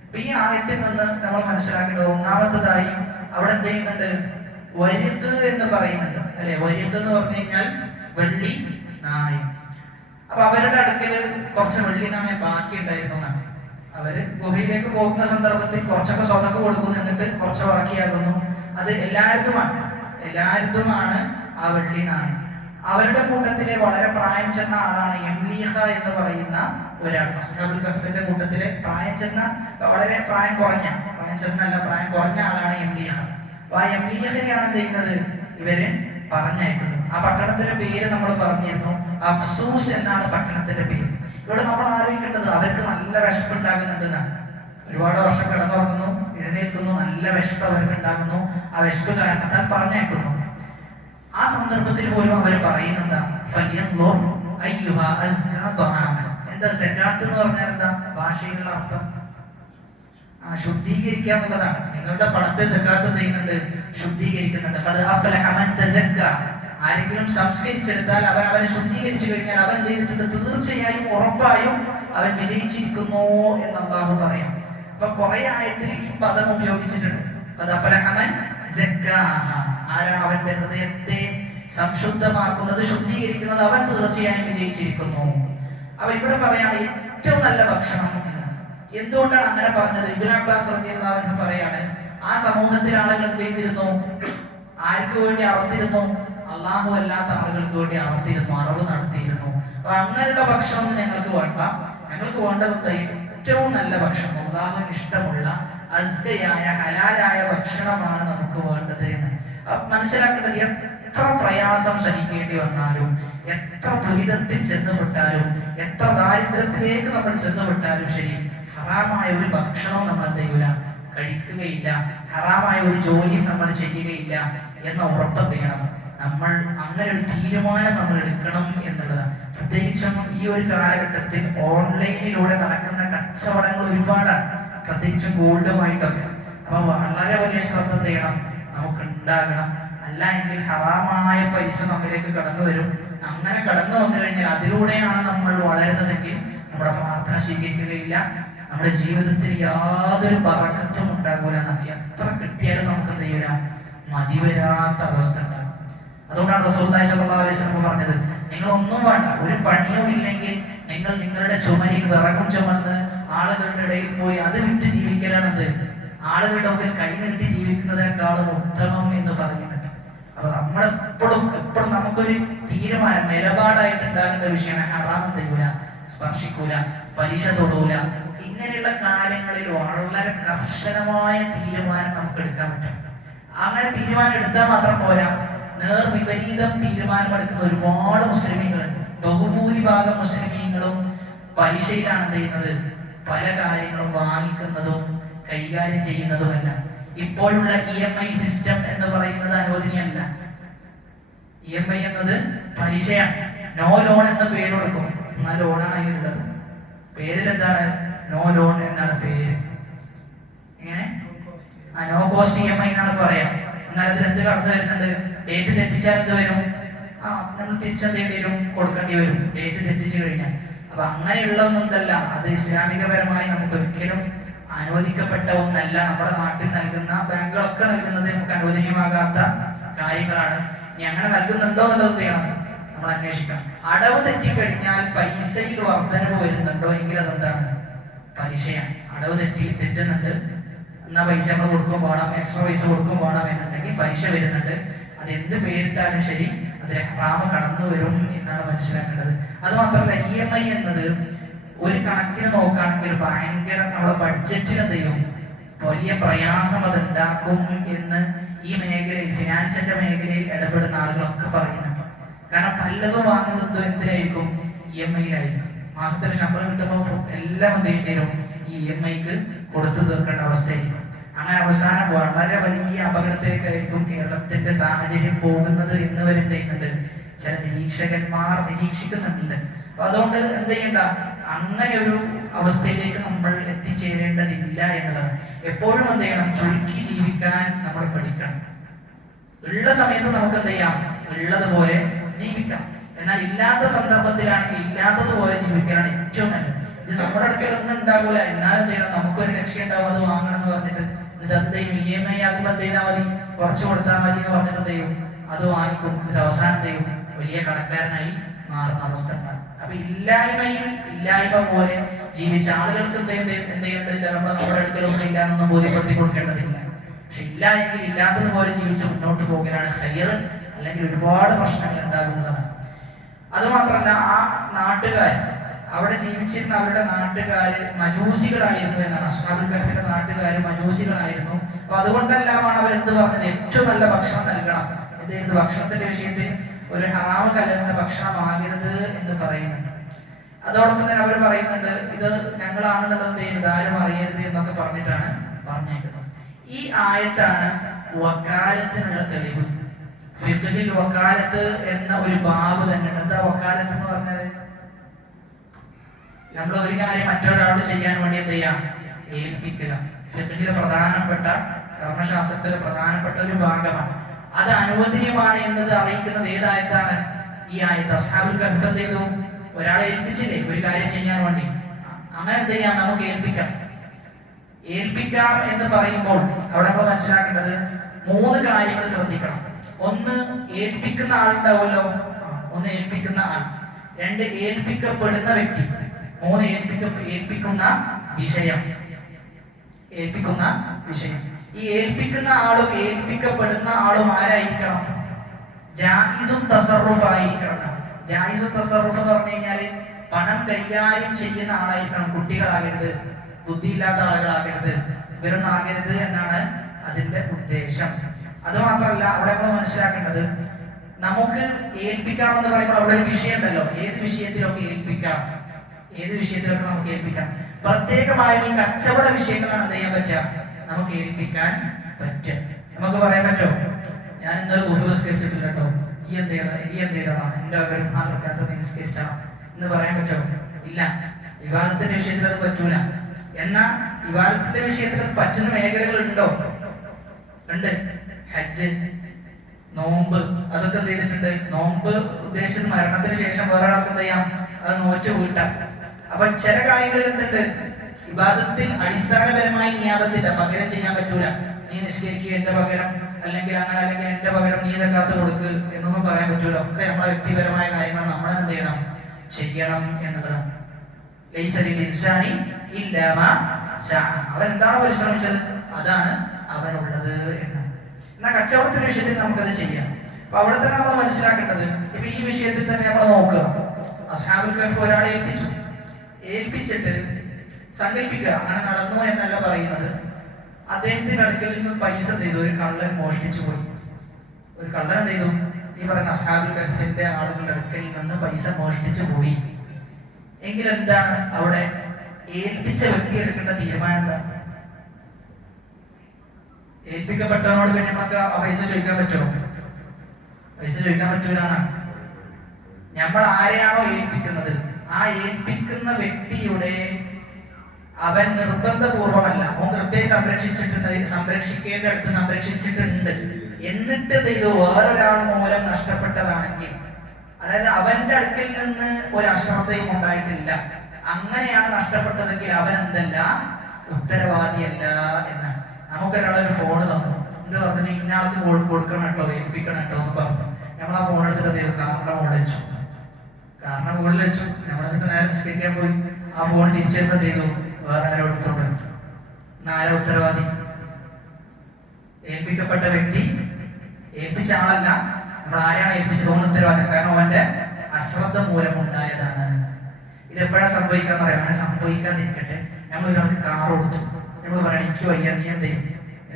അപ്പൊ ഈ ആയത്തിൽ നിന്ന് നമ്മൾ മനസ്സിലാക്കേണ്ടത് ഒന്നാമത്തതായി അവിടെ എന്ത് ചെയ്യുന്നുണ്ട്? വരിഖ് എന്ന് പറയുന്നുണ്ട് അല്ലെ. വരിഖ് എന്ന് പറഞ്ഞു കഴിഞ്ഞാൽ വെള്ളി നാണയം. അപ്പൊ അവരുടെ അടുക്കല് കുറച്ച് വെള്ളി നാണയം ബാക്കി ഉണ്ടായിരുന്നു എന്നാണ്. അവര് ഗുഹയിലേക്ക് പോകുന്ന സന്ദർഭത്തിൽ കുറച്ചൊക്കെ സ്വതക്ക് കൊടുക്കുന്നു, എന്നിട്ട് കുറച്ച് ബാക്കിയാകുന്നു. അത് എല്ലായിടത്തുമാണ് ആ വെള്ളി നാണയം. അവരുടെ കൂട്ടത്തിലെ വളരെ പ്രായം ചെന്ന ആളാണ് യംലീഹ എന്ന് പറയുന്ന ഒരാൾ. അസ്ഹാബുൽ കഹ്ഫിന്റെ കൂട്ടത്തിലെ പ്രായം ചെന്ന, വളരെ പ്രായം കുറഞ്ഞ ആളാണ് യംലീഹ. അപ്പൊ ആ യംലീഹയാണ് എന്ത് ചെയ്യുന്നത്? ഇവര് പറഞ്ഞയക്കുന്നത്. ആ പട്ടണത്തിന്റെ പേര് നമ്മൾ പറഞ്ഞിരുന്നു, അഫ്സൂസ് എന്നാണ് പട്ടണത്തിന്റെ പേര്. ഇവിടെ നമ്മൾ ആലോചിക്കേണ്ടത് അവർക്ക് നല്ല വിശപ്പ് ഉണ്ടാകുന്നുണ്ടെന്നാണ്. ഒരുപാട് വർഷം കിടന്നുറങ്ങുന്നു, എഴുന്നേൽക്കുന്നു, നല്ല വിശപ്പ് അവർക്ക് ഉണ്ടാകുന്നു. ആ വിശപ്പ് കാരണത്താൽ പറഞ്ഞയക്കുന്നു. ആ സന്ദർഭത്തിൽ പോലും അവർ പറയുന്നത് എന്താ? സകാത്ത് എന്ന് പറഞ്ഞാൽ എന്താ? ഭാഷയിലുള്ള അർത്ഥം ശുദ്ധീകരിക്കുക എന്നുള്ളതാണ്. നിങ്ങളുടെ പണത്തെ സകാത്ത് ചെയ്യുന്നുണ്ട്, ശുദ്ധീകരിക്കുന്നുണ്ട്. ആരെങ്കിലും സംസ്കരിച്ചെടുത്താൽ അവനെ ശുദ്ധീകരിച്ചു കഴിഞ്ഞാൽ അവൻ എന്ത് ചെയ്തിട്ടുണ്ട്? തീർച്ചയായും ഉറപ്പായും അവൻ വിജയിച്ചിരിക്കുന്നു എന്ന് അല്ലാഹു പറയും. അപ്പൊ കുറെ ആയത്തിൽ ഈ പദം ഉപയോഗിച്ചിട്ടുണ്ട്. ആരാണ് അവന്റെ ഹൃദയത്തെ സംശുദ്ധമാക്കുന്നത്, ശുദ്ധീകരിക്കുന്നത്, അവൻ തീർച്ചയായും വിജയിച്ചിരിക്കുന്നു. അപ്പൊ ഇവിടെ പറയാണ് ഏറ്റവും നല്ല ഭക്ഷണം എന്ന്. എന്തുകൊണ്ടാണ് അങ്ങനെ പറഞ്ഞത്? ഇബ്നു അബ്ബാസ് റളിയല്ലാഹു അൻഹു പറയാണ്, ആ സമൂഹത്തിലെ ആളുകൾ എന്ത് ചെയ്തിരുന്നു? ആർക്ക് വേണ്ടി അറുത്തിരുന്നു? അള്ളാഹു അല്ലാത്ത ആളുകൾക്ക് വേണ്ടി അറുത്തിരുന്നു, അറവ് നടത്തിയിരുന്നു. അപ്പൊ അങ്ങനെയുള്ള ഭക്ഷണം ഞങ്ങൾക്ക് വേണ്ട. ഞങ്ങൾക്ക് വേണ്ടത് ഏറ്റവും നല്ല ഭക്ഷണം, അള്ളാഹുവിന് ഇഷ്ടമുള്ള അസ്കയായ ഹലാലായ ഭക്ഷണമാണ് നമുക്ക് വേണ്ടത് എന്ന് മനസ്സിലാക്കേണ്ടത്. എത്ര പ്രയാസം സഹിക്കേണ്ടി വന്നാലും, എത്ര ദുരിതത്തിൽ ചെന്നുവിട്ടാലും, എത്ര ദാരിദ്ര്യത്തിലേക്ക് നമ്മൾ ചെന്നുവിട്ടാലും ശരി, ഹറാമായ ഒരു ഭക്ഷണവും നമ്മൾ എന്ത് ചെയ്യൂല, കഴിക്കുകയില്ല, ഹറാമായ ഒരു ജോലിയും നമ്മൾ ചെയ്യുകയില്ല എന്ന ഉറപ്പ് ചെയ്യണം. നമ്മൾ അങ്ങനെ ഒരു തീരുമാനം നമ്മൾ എടുക്കണം എന്നുള്ളതാണ്. പ്രത്യേകിച്ചും ഈ ഒരു കാലഘട്ടത്തിൽ ഓൺലൈനിലൂടെ നടക്കുന്ന കച്ചവടങ്ങൾ ഒരുപാടാണ്, പ്രത്യേകിച്ചും ഗോൾഡുമായിട്ടൊക്കെ. അപ്പൊ വളരെ വലിയ ശ്രദ്ധ ചെയ്യണം, നമുക്ക് ഉണ്ടാകണം. അല്ല എങ്കിൽ ഹറാമായ പൈസ നമ്മിലേക്ക് കടന്നു വരും. അങ്ങനെ കടന്നു വന്നു കഴിഞ്ഞാൽ അതിലൂടെയാണ് നമ്മൾ വളരുന്നതെങ്കിൽ നമ്മുടെ പ്രാർത്ഥന സ്വീകരിക്കുകയില്ല, നമ്മുടെ ജീവിതത്തിൽ യാതൊരു ബറക്കത്തും ഉണ്ടാകൂല. എത്ര കിട്ടിയാലും നമുക്ക് എന്ത് ചെയ്യൂല, മതി വരാത്ത അവസ്ഥ ഉണ്ടാകും. അതുകൊണ്ടാണ് റസൂലുള്ളാഹി സ്വല്ലല്ലാഹു അലൈഹി വസല്ലം പറഞ്ഞത്, നിങ്ങൾ ഒന്നും വേണ്ട, ഒരു പണിയും ഇല്ലെങ്കിൽ നിങ്ങൾ നിങ്ങളുടെ ചുമരിൽ വിറകും ചുമന്ന് ആളുകളുടെ ഇടയിൽ പോയി അത് വിറ്റ് ജീവിക്കലാണത്. ആളുകളുടെ മുമ്പിൽ കൈ നീട്ടി ജീവിക്കുന്നതിനേക്കാളും ഉത്തമം എന്ന് പറയുന്നത്. അപ്പൊ നമ്മളെപ്പോഴും നമുക്കൊരു തീരുമാനം, നിലപാടായിട്ട് ഉണ്ടാകുന്ന വിഷയമാണ് ഹറാം ചെയ്യൂല, സ്പർശിക്കൂല, പലിശ തൊടൂല. ഇങ്ങനെയുള്ള കാര്യങ്ങളിൽ വളരെ കർശനമായ തീരുമാനം നമുക്ക് എടുക്കാൻ പറ്റും. അങ്ങനെ തീരുമാനം എടുത്താൽ മാത്രം പോരാ, നേർവിപരീതം തീരുമാനമെടുക്കുന്ന ഒരുപാട് മുസ്ലിമീങ്ങളുണ്ട്. ബഹുഭൂരിഭാഗം മുസ്ലിമീങ്ങളും പലിശയിലാണ് ചെയ്യുന്നത്, പല കാര്യങ്ങളും വാങ്ങിക്കുന്നതും കൈകാര്യം ചെയ്യുന്നതുമല്ല. ഇപ്പോഴുള്ള EMI സിസ്റ്റം എന്ന് പറയുന്നത് അനുവദനീയമല്ല. EMI എന്നത് പലിശയാണ്. നോ ലോൺ എന്ന പേര് കൊടുക്കും, എന്നാൽ ലോണാണ് അതിലുള്ളത്. പേരിൽ എന്താണ്? നോ ലോൺ എന്നാണ് പേര്. എങ്ങനെ? നോ കോസ്റ്റ് EMI എന്നാണ് പറയാം. എന്നാൽ അതിൽ എന്ത് കടന്നു വരുന്നുണ്ട്? ഡേറ്റ് തെറ്റിച്ചാൽ എന്ത് വരും? നമ്മൾ തിരിച്ചെന്തെങ്കിലും വരും, കൊടുക്കേണ്ടി വരും, ഡേറ്റ് തെറ്റിച്ചു കഴിഞ്ഞാൽ. അപ്പൊ അങ്ങനെയുള്ള ഒന്നല്ല, അത് ഇസ്ലാമികപരമായി നമുക്ക് ഒരിക്കലും അനുവദിക്കപ്പെട്ട ഒന്നല്ല. നമ്മുടെ നാട്ടിൽ നൽകുന്ന ബാങ്കുകളൊക്കെ നൽകുന്നത് നമുക്ക് അനുവദനീയമാകാത്ത കാര്യങ്ങളാണ്. ഇനി അങ്ങനെ നൽകുന്നുണ്ടോ എന്നുള്ളത് ചെയ്യണം, നമ്മൾ അന്വേഷിക്കണം. അടവ് തെറ്റിക്കഴിഞ്ഞാൽ പൈസയിൽ വർധനവ് വരുന്നുണ്ടോ എങ്കിൽ അതെന്താണ്? പലിശയാണ്. അടവ് തെറ്റുന്നുണ്ട്, എന്നാ പൈസ നമ്മൾ കൊടുക്കും വേണം, എക്സ്ട്രാ പൈസ കൊടുക്കും വേണം എന്നുണ്ടെങ്കിൽ പലിശ വരുന്നുണ്ട്. അത് എന്ത് പേരിട്ടാലും ശരി, അതിൽ ഹറാമ് കടന്നു വരും എന്നാണ് മനസ്സിലാക്കേണ്ടത്. അത് മാത്രമല്ല, EMI എന്നത് ഒരു കണക്കിന് നോക്കുകയാണെങ്കിൽ ഭയങ്കര നമ്മുടെ ബഡ്ജറ്റിന് എന്ത് ചെയ്യും, വലിയ പ്രയാസം അത് ഉണ്ടാക്കും എന്ന് ഈ മേഖലയിൽ, ഫിനാൻസിന്റെ മേഖലയിൽ ഇടപെടുന്ന ആളുകളൊക്കെ പറയുന്നുണ്ട്. കാരണം പലതും വാങ്ങുന്നത് എന്തിനായിരിക്കും? EMI-യിലായിരിക്കും. മാസത്തിൽ ശമ്പളം കിട്ടുമ്പോൾ എല്ലാം എന്ത് ചെയ്യേണ്ടി വരും? ഈ EMI-ക്ക് കൊടുത്തു തീർക്കേണ്ട അവസ്ഥയായിരിക്കും. അങ്ങനെ അവസാനം വളരെ വലിയ അപകടത്തിലേക്കായിരിക്കും കേരളത്തിന്റെ സാഹചര്യം പോകുന്നത് എന്ന് വരെ എന്ത് ചെയ്യുന്നുണ്ട്, ചില നിരീക്ഷകന്മാർ നിരീക്ഷിക്കുന്നുണ്ട്. അപ്പൊ അതുകൊണ്ട് എന്ത് ചെയ്യണ്ട, അങ്ങനെ ഒരു അവസ്ഥയിലേക്ക് നമ്മൾ എത്തിച്ചേരേണ്ടതില്ല എന്നതാണ്. എപ്പോഴും എന്ത് ചെയ്യണം, ചുരുക്കി ജീവിക്കാൻ നമ്മൾ പഠിക്കണം. ഉള്ള സമയത്ത് നമുക്ക് എന്ത് ചെയ്യാം, ഉള്ളതുപോലെ ജീവിക്കാം. എന്നാൽ ഇല്ലാത്ത സന്ദർഭത്തിലാണെങ്കിൽ ഇല്ലാത്തതുപോലെ ജീവിക്കാനാണ് ഏറ്റവും നല്ലത്. ഇത് നമ്മുടെ അടുക്കലൊന്നും ഉണ്ടാകൂല, എന്നാലും എന്ത് ചെയ്യണം, നമുക്കൊരു ലക്ഷ്യം ഉണ്ടാവും, അത് വാങ്ങണം എന്ന് പറഞ്ഞിട്ട് എന്നിട്ട് എന്ത് ചെയ്യും, EMI ആകുമ്പോൾ എന്ത് ചെയ്താൽ മതി, കുറച്ച് കൊടുത്താൽ മതി എന്ന് പറഞ്ഞിട്ട് എന്ത് ചെയ്യും, അത് വാങ്ങിക്കും. എന്നിട്ട് അവസാനം എന്ത് ചെയ്യും, വലിയ കടക്കാരനായി മാറുന്ന അവസ്ഥ ഉണ്ടാകും. അപ്പൊ ഇല്ലായ്മയിൽ ഇല്ലായ്മ പോലെ ജീവിച്ച ആളുകൾക്ക് എന്ത് ചെയ്യേണ്ടതില്ല, നമ്മുടെ അടുക്കലൊന്നും ഇല്ല എന്നൊന്നും ബോധ്യപ്പെടുത്തി കൊടുക്കേണ്ടതില്ല. പക്ഷെ ഇല്ല എങ്കിൽ ഇല്ലാത്തതുപോലെ ജീവിച്ച് മുന്നോട്ട് പോകലാണ് ഹൈർ, അല്ലെങ്കിൽ ഒരുപാട് പ്രശ്നങ്ങൾ ഉണ്ടാകുന്നതാണ്. അതുമാത്രമല്ല, ആ നാട്ടുകാർ, അവിടെ ജീവിച്ചിരുന്ന അവരുടെ നാട്ടുകാര് മജൂസികളായിരുന്നു എന്നാണ്. അസ്ഹാബുൽ കഹ്ഫിന്റെ നാട്ടുകാര് മജൂസികളായിരുന്നു. അപ്പൊ അതുകൊണ്ടെല്ലാമാണ് അവരെന്ത് പറഞ്ഞത്, ഏറ്റവും നല്ല ഭക്ഷണം നൽകണം. എന്ത് ഭക്ഷണത്തിന്റെ വിഷയത്തിൽ ഒരു ഹറാമ് കലർന്ന ഭക്ഷണമാകരുത് എന്ന് പറയുന്നുണ്ട്. അതോടൊപ്പം തന്നെ അവർ പറയുന്നുണ്ട്, ഇത് ഞങ്ങളാണെന്നുള്ളത് ചെയ്യരുത്, ആരും അറിയരുത് എന്നൊക്കെ പറഞ്ഞിട്ടാണ് പറഞ്ഞേക്കുന്നത്. ഈ ആയത്താണ് വക്കാലത്തിനുള്ള തെളിവ്. ഫിഖ്ഹിൽ വക്കാലത്ത് എന്ന ഒരു ബാബ് തന്നെ ഉണ്ട്. എന്താ വക്കാലത്ത് എന്ന് പറഞ്ഞാൽ? നമ്മൾ ഒരു കാര്യം മറ്റൊരാളോട് ചെയ്യാൻ വേണ്ടി എന്ത് ചെയ്യാം, ഏൽപ്പിക്കുക. ഫിഖ്ഹിലെ പ്രധാനപ്പെട്ട, കർമ്മശാസ്ത്രത്തിലെ പ്രധാനപ്പെട്ട ഒരു ഭാഗമാണ്. അത് അനുവദനീയമാണ് എന്നത് അറിയിക്കുന്നത് ഏതായത്താണ്? ഈ ആയത്ത്. അസ്ഹാബുൽ കഹ്ഫ് എന്ത് ചെയ്തു, ഒരാളെ ഏൽപ്പിച്ചില്ലേ ഒരു കാര്യം ചെയ്യാൻ വേണ്ടി, അങ്ങനെ എന്ത് ചെയ്യാം, നമുക്ക് ഏൽപ്പിക്കാം. ഏൽപ്പിക്കാം എന്ന് പറയുമ്പോൾ അവിടെ നമ്മൾ മനസ്സിലാക്കേണ്ടത് 3 കാര്യങ്ങൾ ശ്രദ്ധിക്കണം. ഒന്ന്, ഏൽപ്പിക്കുന്ന ആളുണ്ടാവുമല്ലോ, ഒന്ന് ഏൽപ്പിക്കുന്ന ആൾ. 2, ഏൽപ്പിക്കപ്പെടുന്ന വ്യക്തി. 3, ഏൽപ്പിക്കുന്ന വിഷയം. ഏൽപ്പിക്കുന്ന വിഷയം. ഈ ഏൽപ്പിക്കുന്ന ആളും ഏൽപ്പിക്കപ്പെടുന്ന ആളും ആരായിരിക്കണം? ജായിസും തസറുഫായിരിക്കണം. ജായിസും തസറുഫ് എന്ന് പറഞ്ഞു കഴിഞ്ഞാല് പണം കൈകാര്യം ചെയ്യുന്ന ആളായിരിക്കണം. കുട്ടികളാകരുത്, ബുദ്ധിയില്ലാത്ത ആളുകളാകരുത്, ഇവരൊന്നും ആകരുത് എന്നാണ് അതിന്റെ ഉദ്ദേശം. അത് മാത്രമല്ല, അവിടെ നമ്മൾ മനസ്സിലാക്കേണ്ടത് നമുക്ക് ഏൽപ്പിക്കാമെന്ന് പറയുമ്പോൾ അവിടെ ഒരു വിഷയം ഉണ്ടല്ലോ. ഏത് വിഷയത്തിലൊക്കെ ഏൽപ്പിക്കാം, ഏത് വിഷയത്തിലൊക്കെ നമുക്ക് ഏൽപ്പിക്കാം. പ്രത്യേകമായ ഈ കച്ചവട വിഷയങ്ങളാണ് എന്ത് ചെയ്യാൻ പറ്റുക, നമുക്ക് ഏൽപ്പിക്കാൻ പറ്റും. നമുക്ക് പറയാൻ പറ്റുമോ, ഞാൻ ഇന്നൊരു നിസ്കരിച്ചിട്ടില്ല കേട്ടോ, ഈ എന്ത് ചെയ്യണം, എന്റെ ആഗ്രഹം 4 റക്അത്ത് നിസ്കരിച്ചണം എന്ന് പറയാൻ പറ്റുമോ? ഇല്ല. വിവാദത്തിന്റെ വിഷയത്തിൽ അത് പറ്റൂല. എന്നാൽ വിവാദത്തിന്റെ വിഷയത്തിൽ അത് പറ്റുന്ന മേഖലകൾ ഉണ്ടോ? ഉണ്ട്. ഹജ്ജ്, നോമ്പ്, അതൊക്കെ എന്ത് ചെയ്തിട്ടുണ്ട്. നോമ്പ് ഉദ്ദേശിച്ചത് മരണത്തിന് ശേഷം വേറെ ആൾക്ക് എന്ത് ചെയ്യാം, അത് നോറ്റ് വീട്ടാം. അപ്പൊ ചില കാര്യങ്ങളിൽ എന്തുണ്ട്, വിവാദത്തിൽ അടിസ്ഥാനപരമായി നിയാബത്തില്ല, പകരം ചെയ്യാൻ പറ്റൂല. നീ നിഷ്കരിക്കുക എന്റെ പകരം, അല്ലെങ്കിൽ അങ്ങനെ, അല്ലെങ്കിൽ എന്റെ പകരം നീ സക്കാത്ത് കൊടുക്ക് എന്നൊന്നും പറയാൻ പറ്റൂല. ഒക്കെ നമ്മളെ വ്യക്തിപരമായ കാര്യങ്ങൾ നമ്മൾ എന്ത് ചെയ്യണം, ചെയ്യണം എന്നതാണ്. അവൻ എന്താണോ പരിശ്രമിച്ചത് അതാണ് അവനുള്ളത് എന്ന്. എന്നാൽ കച്ചവടത്തിന്റെ വിഷയത്തിൽ നമുക്കത് ചെയ്യാം. അപ്പൊ അവിടെ തന്നെ നമ്മൾ മനസ്സിലാക്കേണ്ടത്, ഇപ്പൊ ഈ വിഷയത്തിൽ തന്നെ നമ്മൾ നോക്കുക. അസ്ഹാബുൽ കഹ്ഫ് ഒരാളെ ഏൽപ്പിച്ചിട്ട് സങ്കല്പിക്കുക, അങ്ങനെ നടന്നു എന്നല്ല പറയുന്നത്. അദ്ദേഹത്തിന്റെ അടുക്കൽ നിന്ന് പൈസ എന്ത് ചെയ്തു, ഒരു കള്ളൻ മോഷ്ടിച്ചു പോയി. ഒരു കള്ളൻ എന്ത് ചെയ്തു, ഈ പറയുന്ന അസ്ഹാബുൽ കഹ്ഫിന്റെ ആളുകളുടെ അടുക്കൽ നിന്ന് പൈസ മോഷ്ടിച്ചു പോയി. എങ്കിൽ എന്താണ് അവിടെ ഏൽപ്പിച്ച വ്യക്തി എടുക്കേണ്ട തീരുമാനം? എന്താ? ഏൽപ്പിക്കപ്പെട്ടവനോട് പിന്നെ നമുക്ക് ആ പൈസ ചോദിക്കാൻ പറ്റുമോ? പൈസ ചോദിക്കാൻ പറ്റൂല എന്നാണ്. നമ്മൾ ആരെയാണോ ഏൽപ്പിക്കുന്നത്, ആ ഏൽപ്പിക്കുന്ന വ്യക്തിയുടെ അവൻ നിർബന്ധപൂർവമല്ല, അവൻ കൃത്യം സംരക്ഷിക്കേണ്ട അടുത്ത് സംരക്ഷിച്ചിട്ടുണ്ട്, എന്നിട്ട് ഇത് വേറൊരാൾ മൂലം നഷ്ടപ്പെട്ടതാണെങ്കിൽ, അതായത് അവന്റെ അടുക്കൽ നിന്ന് ഒരു അശ്രദ്ധയും ഉണ്ടായിട്ടില്ല, അങ്ങനെയാണ് നഷ്ടപ്പെട്ടതെങ്കിൽ അവൻ എന്തല്ല, ഉത്തരവാദിയല്ല എന്നാണ്. നമുക്കൊരാളൊരു ഫോണ് തന്നു, എന്ത് പറഞ്ഞത്, ഇന്നയാൾക്ക് കൊടുക്കണം കേട്ടോ, ഏൽപ്പിക്കണം കേട്ടോ എന്ന് പറഞ്ഞു. നമ്മൾ ആ ഫോൺ എടുത്തിട്ട് കാറിന്റെ മുകളിൽ വെച്ചു. കാറിന്റെ മുകളിൽ വെച്ചു. നമ്മളതിന്റെ നേരെ നിസ്കരിക്കാൻ പോയി. ആ ഫോൺ തിരിച്ചെടുത്ത് ചെയ്തു, വേറെ ആരോ എടുത്തോണ്ട്. ആരോ ഉത്തരവാദി? ഏൽപ്പിക്കപ്പെട്ട വ്യക്തി, ഏൽപ്പിച്ച ആളല്ല. നമ്മൾ ആരെയാണ് ഏൽപ്പിച്ചത്, ഓൻ ഉത്തരവാദി. കാരണം അവന്റെ അശ്രദ്ധ മൂലം ഉണ്ടായതാണ്. ഇതെപ്പോഴാണ് സംഭവിക്കാന്ന് പറയാം. അങ്ങനെ സംഭവിക്കാതിരിക്കട്ടെ. നമ്മൾ ഒരാൾക്ക് കാർ കൊടുത്തു, നമ്മൾ പറയാം എനിക്ക് വയ്യ, നീ എന്ത് ചെയ്യും,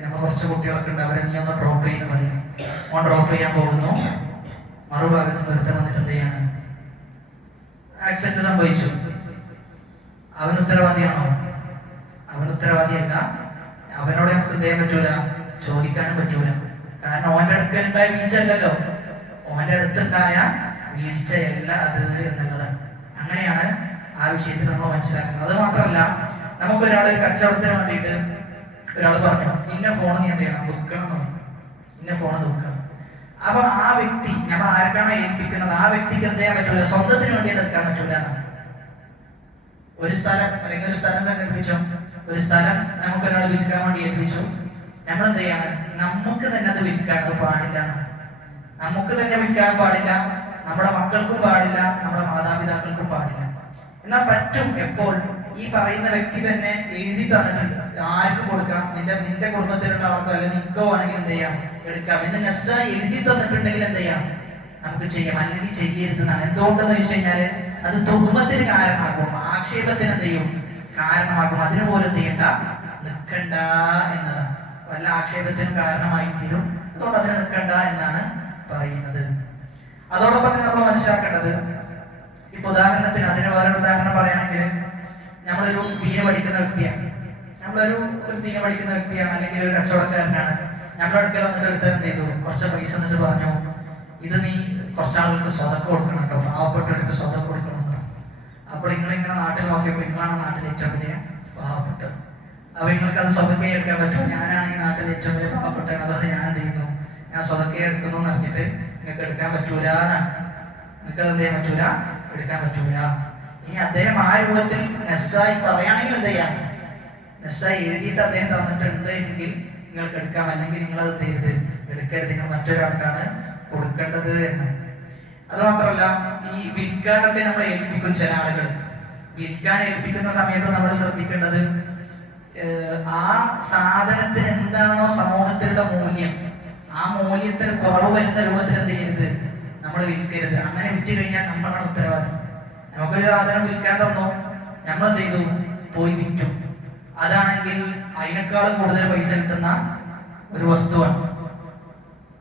നമ്മൾ കുറച്ച് കുട്ടികളൊക്കെ ഉണ്ട്, അവരെ നീ ഒന്ന് ഡ്രോപ്പ് ചെയ്യുന്ന പറയും. ഓൻ ഡ്രോപ്പ് ചെയ്യാൻ പോകുന്നു, മറുഭാഗത്ത് നിർത്തം വന്നിട്ട് എന്ത് ചെയ്യാണ്, ആക്സിഡന്റ് സംഭവിച്ചു. അവൻ ഉത്തരവാദിയാണോ? അവൻ ഉത്തരവാദിയല്ല. അവനോട് നമുക്ക് എന്ത് ചെയ്യാൻ പറ്റൂല, ചോദിക്കാനും പറ്റൂല. കാരണം ഓന്റെ അടുക്കലുണ്ടായ വീഴ്ചയല്ലല്ലോ, ഓന്റെ അടുത്തുണ്ടായ വീഴ്ചയല്ല അത് എന്നുള്ളതാണ്. അങ്ങനെയാണ് ആ വിഷയത്തിൽ നമ്മൾ മനസ്സിലാക്കുന്നത്. അത് മാത്രമല്ല, നമുക്കൊരാൾ കച്ചവടത്തിന് വേണ്ടിയിട്ട് ഒരാൾ പറഞ്ഞു, ഇന്ന ഫോൺ നീ എന്ത് ചെയ്യണം, വിൽക്കണം എന്ന് പറഞ്ഞു. ഇന്ന ഫോൺ വിൽക്കണം. അപ്പൊ ആ വ്യക്തി, നമ്മൾ ആർക്കാണോ ഏൽപ്പിക്കുന്നത്, ആ വ്യക്തിക്ക് എന്ത് ചെയ്യാൻ പറ്റൂല, സ്വന്തത്തിന് വേണ്ടി എടുക്കാൻ പറ്റൂല. ഒരു സ്ഥലം അല്ലെങ്കിൽ ഒരു സ്ഥലം സങ്കല്പിച്ചോ, ഒരു സ്ഥലം നമുക്കൊരാൾ വിൽക്കാൻ വേണ്ടി ഏൽപ്പിച്ചു. നമ്മൾ എന്ത് ചെയ്യാണ്, നമുക്ക് തന്നെ അത് വിൽക്കാൻ പാടില്ല. നമുക്ക് തന്നെ വിൽക്കാൻ പാടില്ല, നമ്മുടെ മക്കൾക്കും പാടില്ല, നമ്മുടെ മാതാപിതാക്കൾക്കും പാടില്ല. എന്നാൽ പറ്റും എപ്പോൾ, ഈ പറയുന്ന വ്യക്തി തന്നെ എഴുതി തന്നിട്ടുണ്ട്, ആർക്ക് കൊടുക്കാം, നിന്റെ കുടുംബത്തിലുള്ള ആൾക്കോ അല്ലെങ്കിൽ നിനക്കോ ആണെങ്കിൽ എന്ത് ചെയ്യാം, എടുക്കാം എന്ന് നെസ്സായി എഴുതി തന്നിട്ടുണ്ടെങ്കിൽ എന്ത് ചെയ്യാം, നമുക്ക് ചെയ്യാം. അല്ലെങ്കിൽ ചെയ്യരുതെന്നാണ്. എന്തുകൊണ്ടെന്ന് വെച്ച് കഴിഞ്ഞാല് അത് തുഹമത്തിന് കാരണമാകും, ആക്ഷേപത്തിന് എന്ത് ചെയ്യും, കാരണമാകും. അതിന് പോലും എന്ത് ചെയ്യണ്ട, നിൽക്കണ്ട എന്നതാണ്. വല്ല ആക്ഷേപത്തിനും കാരണമായി തീരും. അതുകൊണ്ട് അതിന് നിൽക്കണ്ട എന്നാണ് പറയുന്നത്. അതോടൊപ്പം നമ്മൾ മനസ്സിലാക്കേണ്ടത്, ഇപ്പൊ ഉദാഹരണത്തിന്, അതിന് വേറൊരു ഉദാഹരണം പറയുകയാണെങ്കിൽ, നമ്മളൊരു ദീന പഠിക്കുന്ന വ്യക്തിയാണ്, അല്ലെങ്കിൽ ഒരു കച്ചവടക്കാരനാണ്. നമ്മുടെ അടുക്കൽ വന്നിട്ട് എടുത്ത് എന്ത് ചെയ്തു, കുറച്ച് പൈസ എന്നിട്ട് പറഞ്ഞു, ഇത് നീ കുറച്ചാളുകൾക്ക് സ്വതക്ക കൊടുക്കണം കേട്ടോ, പാവപ്പെട്ടവർക്ക് സ്വതക്ക കൊടുക്കണം. അപ്പോൾ നിങ്ങളിങ്ങനെ നാട്ടിൽ നോക്കിയപ്പോൾ നിങ്ങളാണ് നാട്ടിൽ ഏറ്റവും വലിയ പാവപ്പെട്ടത്. അപ്പൊ നിങ്ങൾക്ക് അത് സ്വതക്കയെ എടുക്കാൻ പറ്റും. ഞാനാണ് ഈ നാട്ടിൽ ഏറ്റവും വലിയ പാവപ്പെട്ടത്, അതുകൊണ്ട് ഞാൻ എന്ത് ചെയ്യുന്നു, ഞാൻ സ്വതക്കയെ എടുക്കുന്നു എന്ന് പറഞ്ഞിട്ട് നിങ്ങൾക്ക് എടുക്കാൻ പറ്റൂല എന്നാണ്. നിങ്ങൾക്ക് അത് എന്ത് ചെയ്യാൻ പറ്റൂല, എടുക്കാൻ പറ്റൂല. ഇനി അദ്ദേഹം ആ രൂപത്തിൽ നെസ്സായി പറയുകയാണെങ്കിൽ എന്ത് ചെയ്യാം, നെസ്സായി എഴുതിയിട്ട് അദ്ദേഹം തന്നിട്ടുണ്ട് എങ്കിൽ നിങ്ങൾക്ക് എടുക്കാം. അല്ലെങ്കിൽ നിങ്ങൾ അത് ചെയ്ത് എടുക്കരുത്, നിങ്ങൾ മറ്റൊരാൾക്കാണ് കൊടുക്കേണ്ടത് എന്ന്. അത് മാത്രമല്ല, ഈ വിൽക്കാനൊക്കെ നമ്മൾ ഏൽപ്പിക്കും. ചില ആളുകൾ വിൽക്കാൻ ഏൽപ്പിക്കുന്ന സമയത്ത് നമ്മൾ ശ്രദ്ധിക്കേണ്ടത്, ആ സാധനത്തിന് എന്താണോ സമൂഹത്തിലുള്ള മൂല്യം, ആ മൂല്യത്തിന് കുറവ് വരുന്ന രൂപത്തിൽ എന്ത് ചെയ്യരുത്, നമ്മൾ വിൽക്കരുത്. അങ്ങനെ വിറ്റ് കഴിഞ്ഞാൽ നമ്മളാണ് ഉത്തരവാദി. നമുക്കൊരു സാധനം വിൽക്കാൻ തന്നോ, നമ്മൾ എന്ത് ചെയ്തു, പോയി വിറ്റു. അതാണെങ്കിൽ അതിനേക്കാളും കൂടുതൽ പൈസ കിട്ടുന്ന ഒരു വസ്തുവാണ്.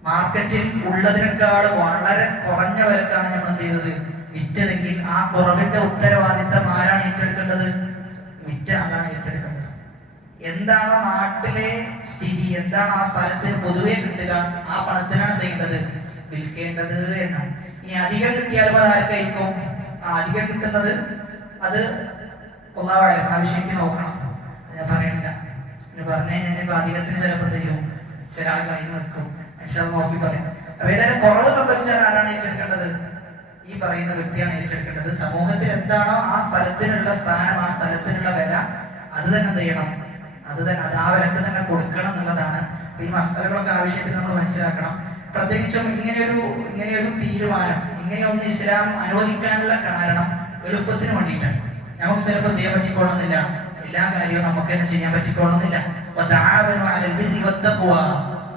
മാർക്കറ്റിൽ ഉള്ളതിനേക്കാൾ വളരെ കുറഞ്ഞ വിലക്കാണ് നമ്മൾ എന്ത് ചെയ്തത് വിറ്റതെങ്കിൽ ആ കുറവിന്റെ ഉത്തരവാദിത്തം ആരാണ് ഏറ്റെടുക്കേണ്ടത്? വിറ്റ ആളാണ് ഏറ്റെടുക്കേണ്ടത്. എന്താണ് നാട്ടിലെ സ്ഥിതി, എന്താണ് ആ സ്ഥലത്തിന് പൊതുവെ കിട്ടുക, ആ പണത്തിനാണ് എന്ത് ചെയ്യേണ്ടത്? വിൽക്കേണ്ടത് എന്നാണ്. ഇനി അധികം കിട്ടിയാലും അത് ആർക്കായിരിക്കും? അധികം കിട്ടുന്നത് അത് ഉള്ളവായാലും ആവശ്യക്ക് നോക്കണം. ഞാൻ പറയണില്ല, പിന്നെ പറഞ്ഞു കഴിഞ്ഞാൽ ഇപ്പൊ അധികത്തിന് ചിലപ്പോൾ എന്ത് ചെയ്യും, ചില ആൾ കഴിഞ്ഞ് വെക്കും. പക്ഷെ നോക്കി പറയാം. അപ്പൊ ഏതായാലും കുറവ് സംഭവിച്ചാൽ ആരാണ് ഏറ്റെടുക്കേണ്ടത്? ഈ പറയുന്ന വ്യക്തിയാണ് ഏറ്റെടുക്കേണ്ടത്. സമൂഹത്തിൽ എന്താണോ ആ സ്ഥലത്തിനുള്ള സ്ഥാനം, ആ സ്ഥലത്തിനുള്ള വില, അത് തന്നെ എന്ത് ചെയ്യണം? അത് ആ വിലക്ക് തന്നെ കൊടുക്കണം എന്നുള്ളതാണ്. ഈ മസാലകളൊക്കെ ആവശ്യത്തിൽ നമ്മൾ മനസ്സിലാക്കണം. പ്രത്യേകിച്ചും ഇങ്ങനെയൊരു തീരുമാനം, ഇങ്ങനെയൊന്ന് ഇസ്ലാം അനുവദിക്കാനുള്ള കാരണം എളുപ്പത്തിന് വേണ്ടിയിട്ടാണ്. നമുക്ക് ചിലപ്പോൾ ചെയ്യാൻ പറ്റിക്കൊള്ളുന്നില്ല, എല്ലാ കാര്യവും നമുക്ക് തന്നെ ചെയ്യാൻ പറ്റിക്കൊള്ളുന്നില്ല.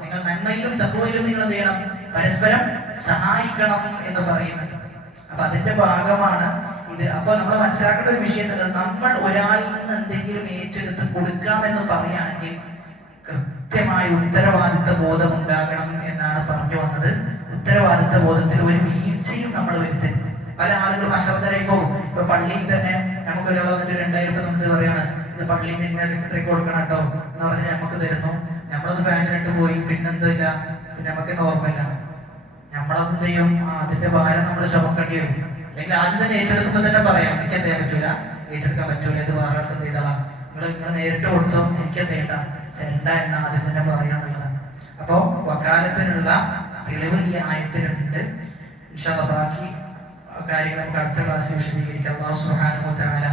നിങ്ങൾ നന്മയിലും തഖ്വയിലും നിങ്ങൾ എന്ത് ചെയ്യണം? പരസ്പരം സഹായിക്കണം എന്ന് പറയുന്നത്. അപ്പൊ അതിന്റെ ഭാഗമാണ് ഇത്. അപ്പൊ നമ്മൾ മനസ്സിലാക്കേണ്ട ഒരു വിഷയം എന്നത്, നമ്മൾ ഒരാളിൽ നിന്ന് എന്തെങ്കിലും ഏറ്റെടുത്ത് കൊടുക്കാമെന്ന് പറയുകയാണെങ്കിൽ കൃത്യമായ ഉത്തരവാദിത്ത ബോധം ഉണ്ടാകണം എന്നാണ് പറഞ്ഞു വന്നത്. ഉത്തരവാദിത്ത ബോധത്തിൽ ഒരു വീഴ്ചയും നമ്മൾ വരുത്തരുത്. പല ആളുകളും അശ്രദ്ധരായി പോകും. ഇപ്പൊ പള്ളിയിൽ തന്നെ നമുക്ക് ഒരാൾ വന്നിട്ട് 2000 നമുക്ക് പറയാണ്, ഇത് പള്ളിയിൽ ഇന്ന സെക്രട്ടറിക്ക് കൊടുക്കണം കേട്ടോ എന്ന് പറഞ്ഞ് നമുക്ക് തരുന്നു. നമ്മളത് ബാങ്കിലിട്ട് പോയി, പിന്നെന്തില്ല, പിന്നെ നമുക്ക് ഓർമ്മയില്ല. നമ്മളത് ചെയ്യും, അതിന്റെ ഭാരം നമ്മൾ ചുമക്കേണ്ടി വരും. അല്ലെങ്കിൽ ആദ്യം തന്നെ ഏറ്റെടുക്കുമ്പോൾ തന്നെ പറയാം, എനിക്ക് എന്ത് ചെയ്യാൻ പറ്റൂല, ഏറ്റെടുക്കാൻ പറ്റൂല, ഇത് വേറെ ആൾക്ക് എന്ത് ചെയ്താ, നിങ്ങൾ നേരിട്ട് കൊടുത്തോ, എനിക്ക് തരണ്ട എന്ന് ആദ്യം തന്നെ പറയാന്നുള്ളതാണ്. അപ്പോ വകാലത്തിനുള്ള തെളിവ് ഈ ആയത്തിലുണ്ട്. ഇൻഷാ അല്ലാഹ് ബാക്കി കാര്യങ്ങൾ നമുക്ക് അടുത്ത ക്ലാസ്സിൽ വിശദീകരിക്കാം. അല്ലാഹു സുബ്ഹാനഹു വ തആല